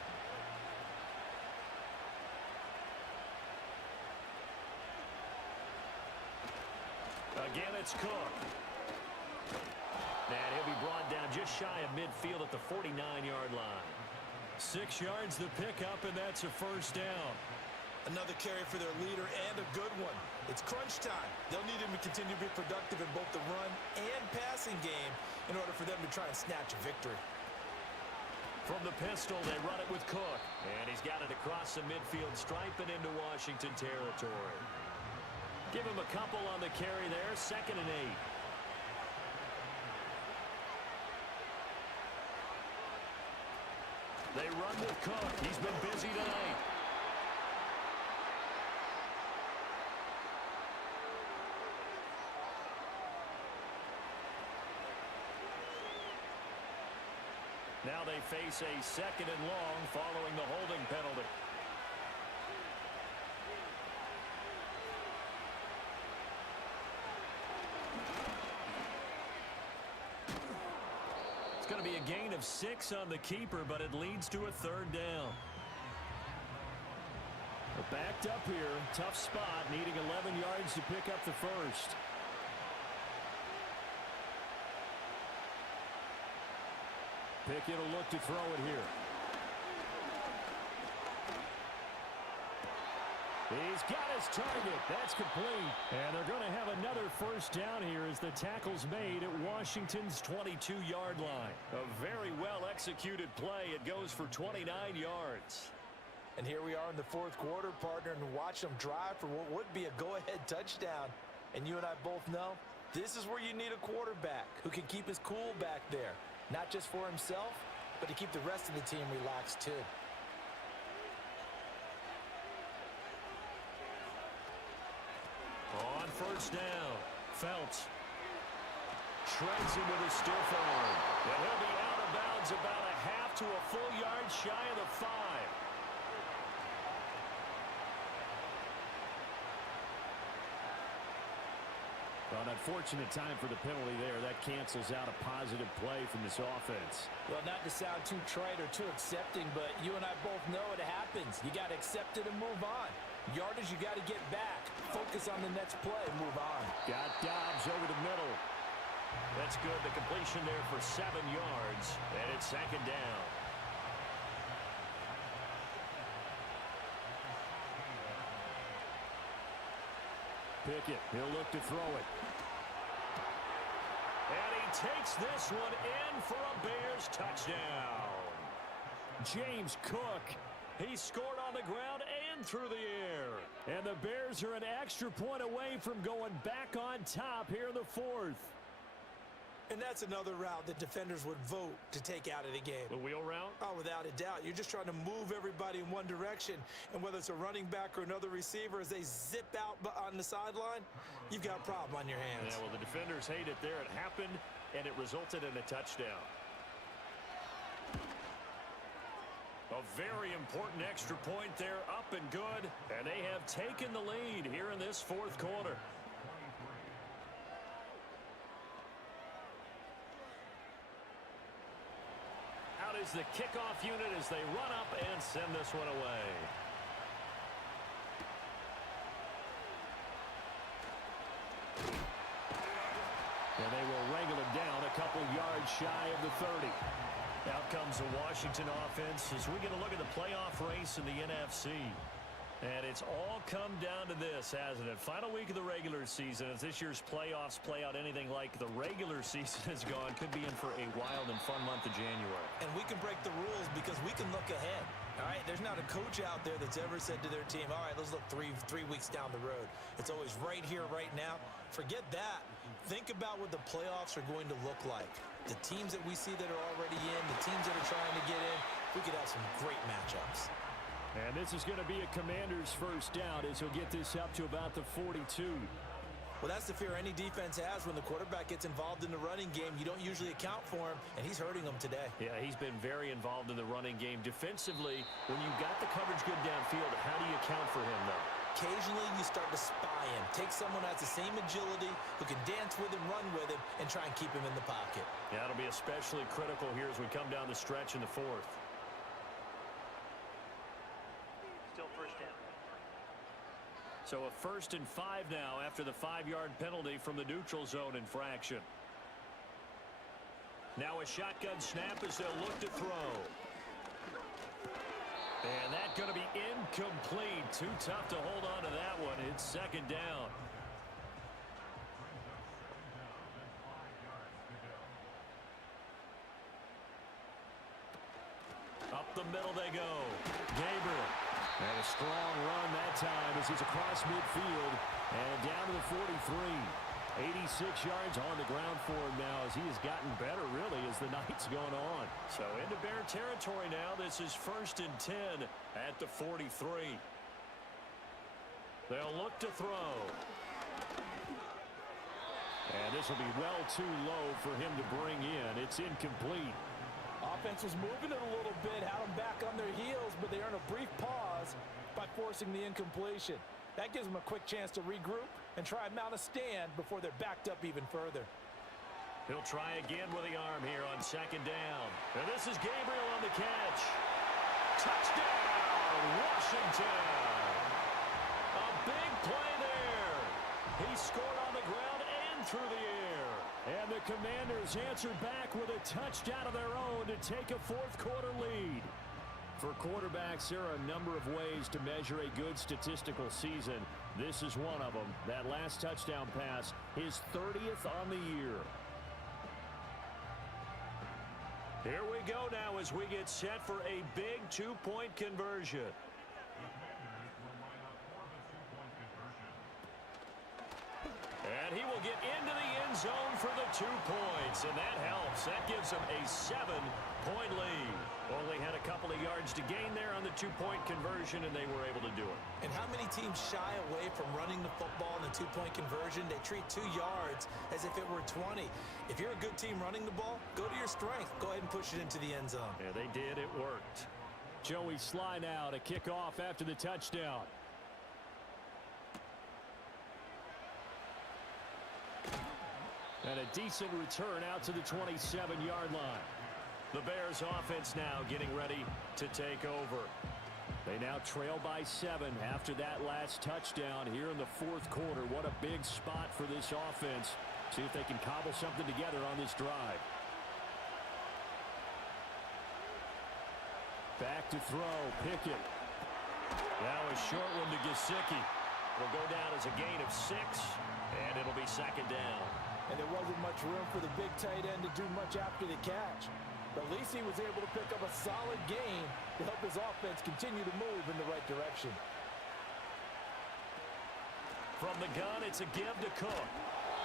Again, it's Cook. And he'll be brought down just shy of midfield at the 49-yard line. 6 yards the pickup, and that's a 1st down. Another carry for their leader and a good one. It's crunch time. They'll need him to continue to be productive in both the run and passing game in order for them to try and snatch a victory. From the pistol, they run it with Cook. And he's got it across the midfield stripe and into Washington territory. Give him a couple on the carry there. 2nd and 8. They run with Cook. He's been busy tonight. Now they face a 2nd and long following the holding penalty. It's going to be a gain of 6 on the keeper, but it leads to a 3rd down. They're backed up here. Tough spot, needing 11 yards to pick up the 1st. Pickett will look to throw it here. He's got his target. That's complete. And they're going to have another 1st down here as the tackle's made at Washington's 22-yard line. A very well-executed play. It goes for 29 yards. And here we are in the 4th quarter, partner, and watch them drive for what would be a go-ahead touchdown. And you and I both know this is where you need a quarterback who can keep his cool back there. not just for himself, but to keep the rest of the team relaxed too. On first down, Phelps shreds him with a stiff arm. And he'll be out of bounds about a half to a full yard shy of the 5. Well, an unfortunate time for the penalty there. That cancels out a positive play from this offense. Well, not to sound too trite or too accepting, but you and I both know it happens. You got to accept it and move on. Yardage, you got to get back. Focus on the next play and move on. Got Dobbs over the middle. That's good. The completion there for 7 yards, and it's second down. Pickett, he'll look to throw it. And he takes this one in for a Bears touchdown. James Cook, he scored on the ground and through the air. And the Bears are an extra point away from going back on top here in the 4th. And that's another route that defenders would vote to take out of the game. The wheel route? Oh, without a doubt. You're just trying to move everybody in one direction. And whether it's a running back or another receiver, as they zip out on the sideline, you've got a problem on your hands. Yeah, well, the defenders hate it there. It happened, and it resulted in a touchdown. A very important extra point there, up and good. And they have taken the lead here in this 4th quarter. Out is the kickoff unit as they run up and send this one away. And they will wrangle it down a couple yards shy of the 30. Out comes the Washington offense as we get a look at the playoff race in the NFC. And it's all come down to this, hasn't it? Final week of the regular season. As this year's playoffs play out anything like the regular season has gone, could be in for a wild and fun month of January. And we can break the rules because we can look ahead. All right, there's not a coach out there that's ever said to their team, all right, let's look three weeks down the road. It's always right here, right now. Forget that. Think about what the playoffs are going to look like. The teams that we see that are already in, the teams that are trying to get in, we could have some great matchups. And this is going to be a Commander's first down as he'll get this up to about the 42. Well, that's the fear any defense has when the quarterback gets involved in the running game. You don't usually account for him, and he's hurting them today. Yeah, he's been very involved in the running game. Defensively, when you got the coverage good downfield, how do you account for him, though? Occasionally, you start to spy him. Take someone who has the same agility, who can dance with him, run with him, and try and keep him in the pocket. Yeah, it'll be especially critical here as we come down the stretch in the 4th. Still first down. So a 1st and 5 now after the 5-yard penalty from the neutral zone infraction. Now a shotgun snap as they'll look to throw. And that's going to be incomplete. Too tough to hold on to that one. It's second down. Up the middle they go. Gabriel. And a strong run that time as he's across midfield and down to the 43. 86 yards on the ground for him now as he has gotten better, really, as the night's gone on. So into Bear territory now. This is 1st and 10 at the 43. They'll look to throw. And this will be well too low for him to bring in. It's incomplete. Offense was moving it a little bit, had them back on their heels, but they earn a brief pause by forcing the incompletion. That gives them a quick chance to regroup and try and mount a stand before they're backed up even further. He'll try again with the arm here on second down. And this is Gabriel on the catch. Touchdown, Washington. A big play there. He scored on the ground and through the air. And the Commanders answered back with a touchdown of their own to take a 4th quarter lead. For quarterbacks, there are a number of ways to measure a good statistical season. This is one of them. That last touchdown pass, his 30th on the year. Here we go now as we get set for a big 2-point conversion. And he will get into the end zone for the 2 points, and that helps. That gives him a 7-point lead. Only had a couple of yards to gain there on the 2-point conversion, and they were able to do it. And how many teams shy away from running the football in the 2-point conversion? They treat 2 yards as if it were 20. If you're a good team running the ball, go to your strength. Go ahead and push it into the end zone. Yeah, they did. It worked. Joey Sly now to kick off after the touchdown. And a decent return out to the 27-yard line. The Bears offense now getting ready to take over. They now trail by 7 after that last touchdown here in the 4th quarter. What a big spot for this offense. See if they can cobble something together on this drive. Back to throw, Pickett. Now a short one to Gesicki. Will go down as a gain of 6, and it'll be 2nd down. And there wasn't much room for the big tight end to do much after the catch. But at least he was able to pick up a solid gain to help his offense continue to move in the right direction. From the gun, it's a give to Cook.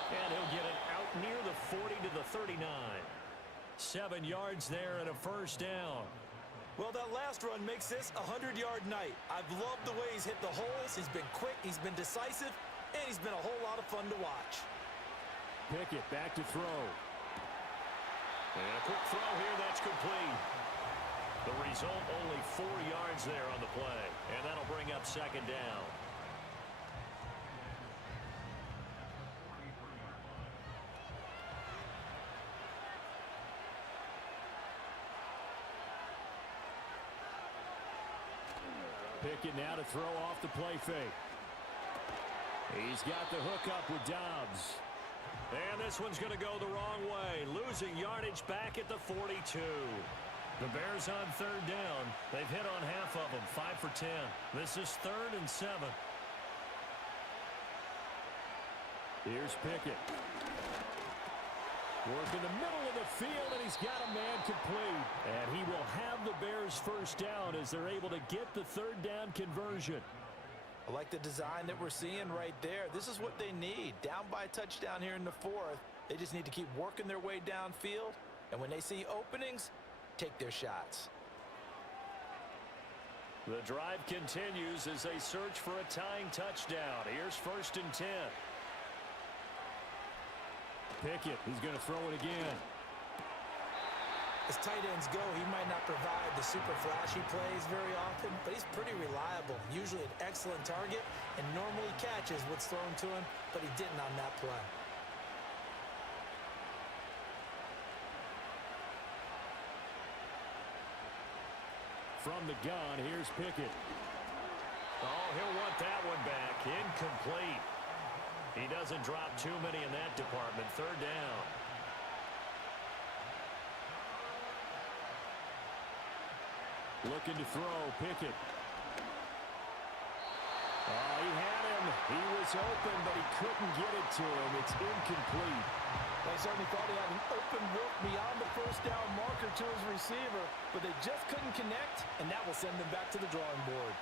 And he'll get it out near the 40 to the 39. 7 yards there and a 1st down. Well, that last run makes this a 100-yard night. I've loved the way he's hit the holes. He's been quick, he's been decisive, and he's been a whole lot of fun to watch. Pickett back to throw. And a quick throw here, that's complete. The result, only 4 yards there on the play. And that'll bring up 2nd down. Pickett now to throw off the play fake. He's got the hook up with Dobbs. And this one's going to go the wrong way. Losing yardage back at the 42. The Bears on 3rd down. They've hit on half of them, 5 for 10. This is 3rd and 7. Here's Pickett. Work in the middle of the field, and he's got a man complete. And he will have the Bears 1st down as they're able to get the 3rd down conversion. I like the design that we're seeing right there. This is what they need. Down by a touchdown here in the 4th. They just need to keep working their way downfield. And when they see openings, take their shots. The drive continues as they search for a tying touchdown. Here's 1st and 10. Pickett, he's going to throw it again. As tight ends go, he might not provide the super flashy plays very often, but he's pretty reliable. Usually an excellent target and normally catches what's thrown to him, but he didn't on that play. From the gun, here's Pickett. Oh, he'll want that one back. Incomplete. He doesn't drop too many in that department. 3rd down. Looking to throw, Pickett. Oh, he had him. He was open, but he couldn't get it to him. It's incomplete. They certainly thought he had an open look beyond the 1st down marker to his receiver, but they just couldn't connect, and that will send them back to the drawing board.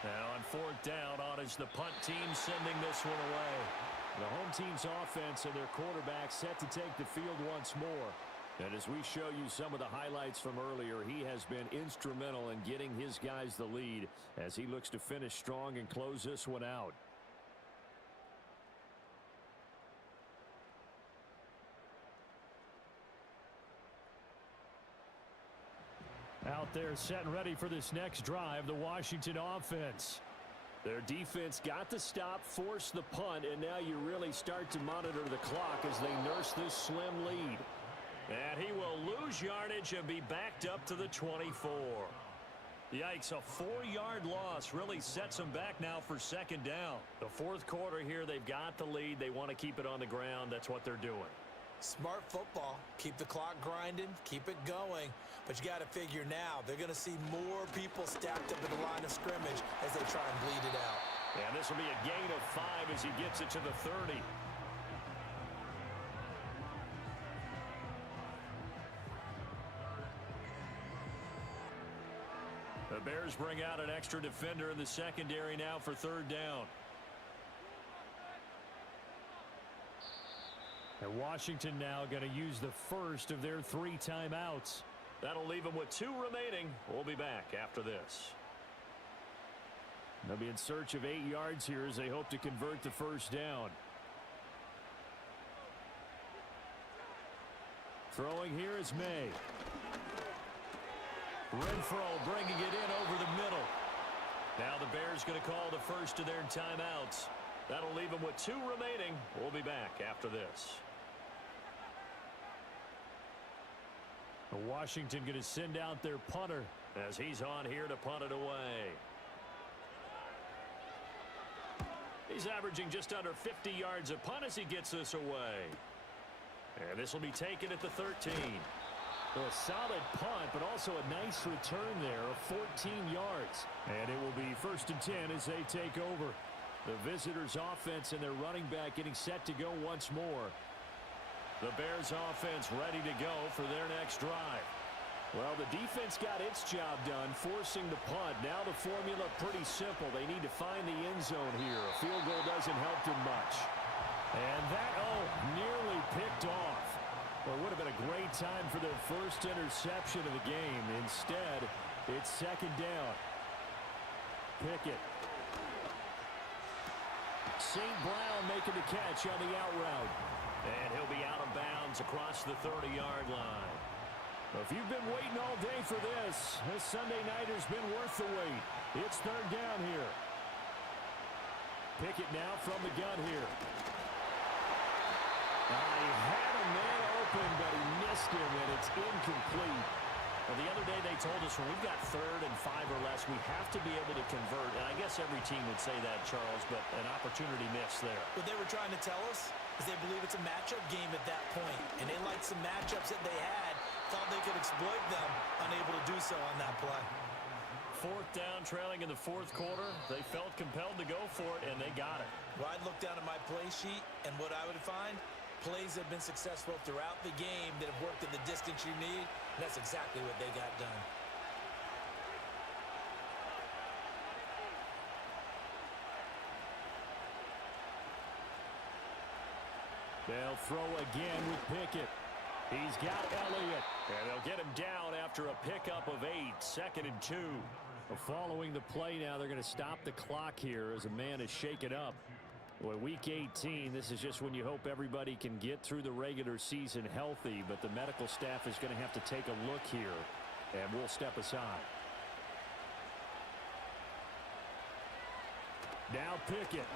Now on 4th down, on is the punt team sending this one away. The home team's offense and their quarterback set to take the field once more. And as we show you some of the highlights from earlier, he has been instrumental in getting his guys the lead as he looks to finish strong and close this one out. Out there set and ready for this next drive, the Washington offense. Their defense got the stop, forced the punt, and now you really start to monitor the clock as they nurse this slim lead. And he will lose yardage and be backed up to the 24. Yikes, a 4-yard loss really sets them back now for 2nd down. The 4th quarter here, they've got the lead. They want to keep it on the ground. That's what they're doing. Smart football. Keep the clock grinding, keep it going. But you got to figure now, they're going to see more people stacked up at the line of scrimmage as they try and bleed it out. And this will be a gain of 5 as he gets it to the 30. The Bears bring out an extra defender in the secondary now for 3rd down. And Washington now going to use the first of their 3 timeouts. That'll leave them with 2 remaining. We'll be back after this. They'll be in search of 8 yards here as they hope to convert the first down. Throwing here is May. Renfro bringing it in over the middle. Now the Bears going to call the first of their timeouts. That'll leave them with 2 remaining. We'll be back after this. Washington going to send out their punter as he's on here to punt it away. He's averaging just under 50 yards a punt as he gets this away. And this will be taken at the 13. Well, a solid punt, but also a nice return there of 14 yards. And it will be 1st and 10 as they take over. The visitors' offense and their running back getting set to go once more. The Bears offense ready to go for their next drive. Well, the defense got its job done, forcing the punt. Now the formula pretty simple. They need to find the end zone here. A field goal doesn't help them much. And that, nearly picked off. Well, it would have been a great time for their first interception of the game. Instead, it's 2nd down. Pickett. St. Brown making the catch on the out route. And he'll be out of bounds across the 30-yard line. Well, if you've been waiting all day for this Sunday night has been worth the wait. It's 3rd down here. Pickett now from the gun here. He had a man open, but he missed him, and it's incomplete. Well, the other day they told us when we've got 3rd and 5 or less, we have to be able to convert. And I guess every team would say that, Charles, but an opportunity missed there. What they were trying to tell us is they believe it's a matchup game at that point, and they liked some matchups that they had, thought they could exploit them, unable to do so on that play. 4th down, trailing in the 4th quarter. They felt compelled to go for it, and they got it. Well, I'd look down at my play sheet, and what I would find, plays have been successful throughout the game that have worked in the distance you need, and that's exactly what they got done. They'll throw again with Pickett. He's got Elliott. And they'll get him down after a pickup of 8, 2nd and 2. Following the play now, they're going to stop the clock here as a man is shaken up. Well, week 18, this is just when you hope everybody can get through the regular season healthy, but the medical staff is going to have to take a look here, and we'll step aside. Now Pickett.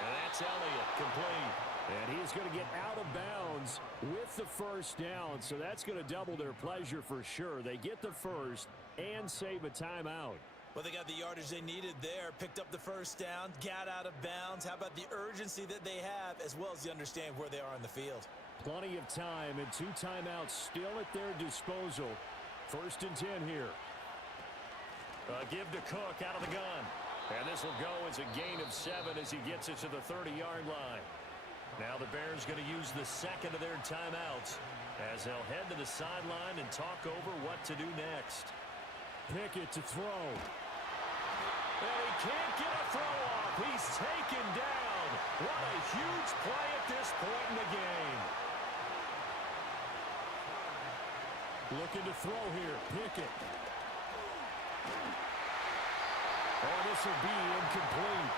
And that's Elliott, complete. And he's going to get out of bounds with the first down, so that's going to double their pleasure for sure. They get the first and save a timeout. Well, they got the yardage they needed there, picked up the first down, got out of bounds. How about the urgency that they have, as well as the understanding where they are in the field? Plenty of time and 2 timeouts still at their disposal. 1st and 10 here. Give to Cook out of the gun. And this will go as a gain of 7 as he gets it to the 30-yard line. Now the Bears going to use the 2nd of their timeouts as they'll head to the sideline and talk over what to do next. Pickett to throw. And he can't get a throw off. He's taken down. What a huge play at this point in the game. Looking to throw here. Pickett. Oh, this will be incomplete.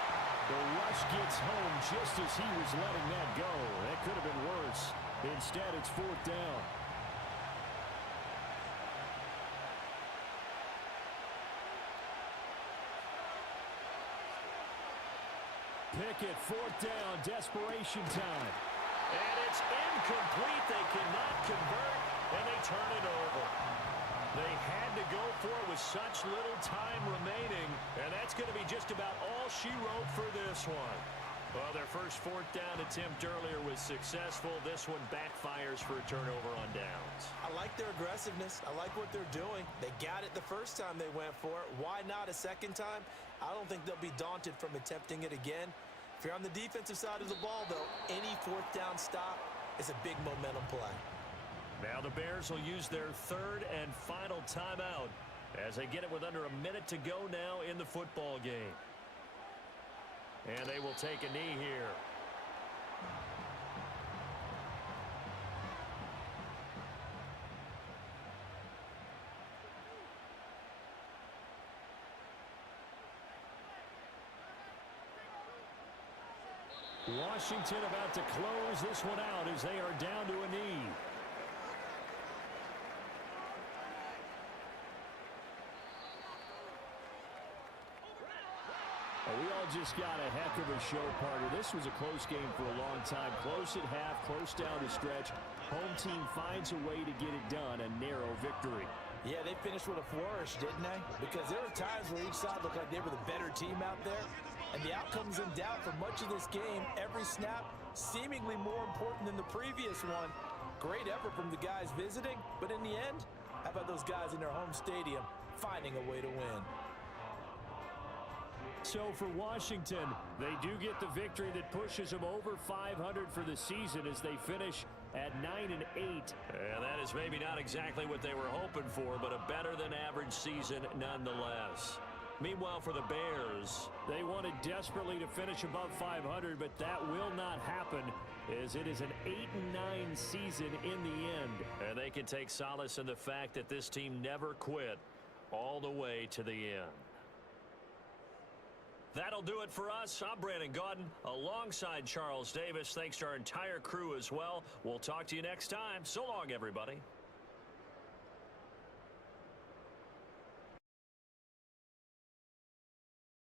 The rush gets home just as he was letting that go. That could have been worse. Instead, it's 4th down. Pickett, 4th down, desperation time. And it's incomplete. They cannot convert, and they turn it over. They had to go for it with such little time remaining, and that's going to be just about all she wrote for this one. Well, their first 4th down attempt earlier was successful. This one backfires for a turnover on downs. I like their aggressiveness. I like what they're doing. They got it the first time they went for it. Why not a second time? I don't think they'll be daunted from attempting it again. If you're on the defensive side of the ball, though, any 4th down stop is a big momentum play. Now the Bears will use their 3rd and final timeout as they get it with under a minute to go now in the football game. And they will take a knee here. Washington about to close this one out as they are down to a knee. We all just got a heck of a show, partner. This was a close game for a long time. Close at half, close down the stretch. Home team finds a way to get it done, a narrow victory. Yeah, they finished with a flourish, didn't they? Because there were times where each side looked like they were the better team out there. And the outcome's in doubt for much of this game. Every snap seemingly more important than the previous one. Great effort from the guys visiting, but in the end, how about those guys in their home stadium finding a way to win? So for Washington, they do get the victory that pushes them over 500 for the season as they finish at 9-8. And that is maybe not exactly what they were hoping for, but a better than average season nonetheless. Meanwhile, for the Bears, they wanted desperately to finish above 500, but that will not happen as it is an 8-9 season in the end. And they can take solace in the fact that this team never quit all the way to the end. That'll do it for us. I'm Brandon Gaudin alongside Charles Davis. Thanks to our entire crew as well. We'll talk to you next time. So long, everybody.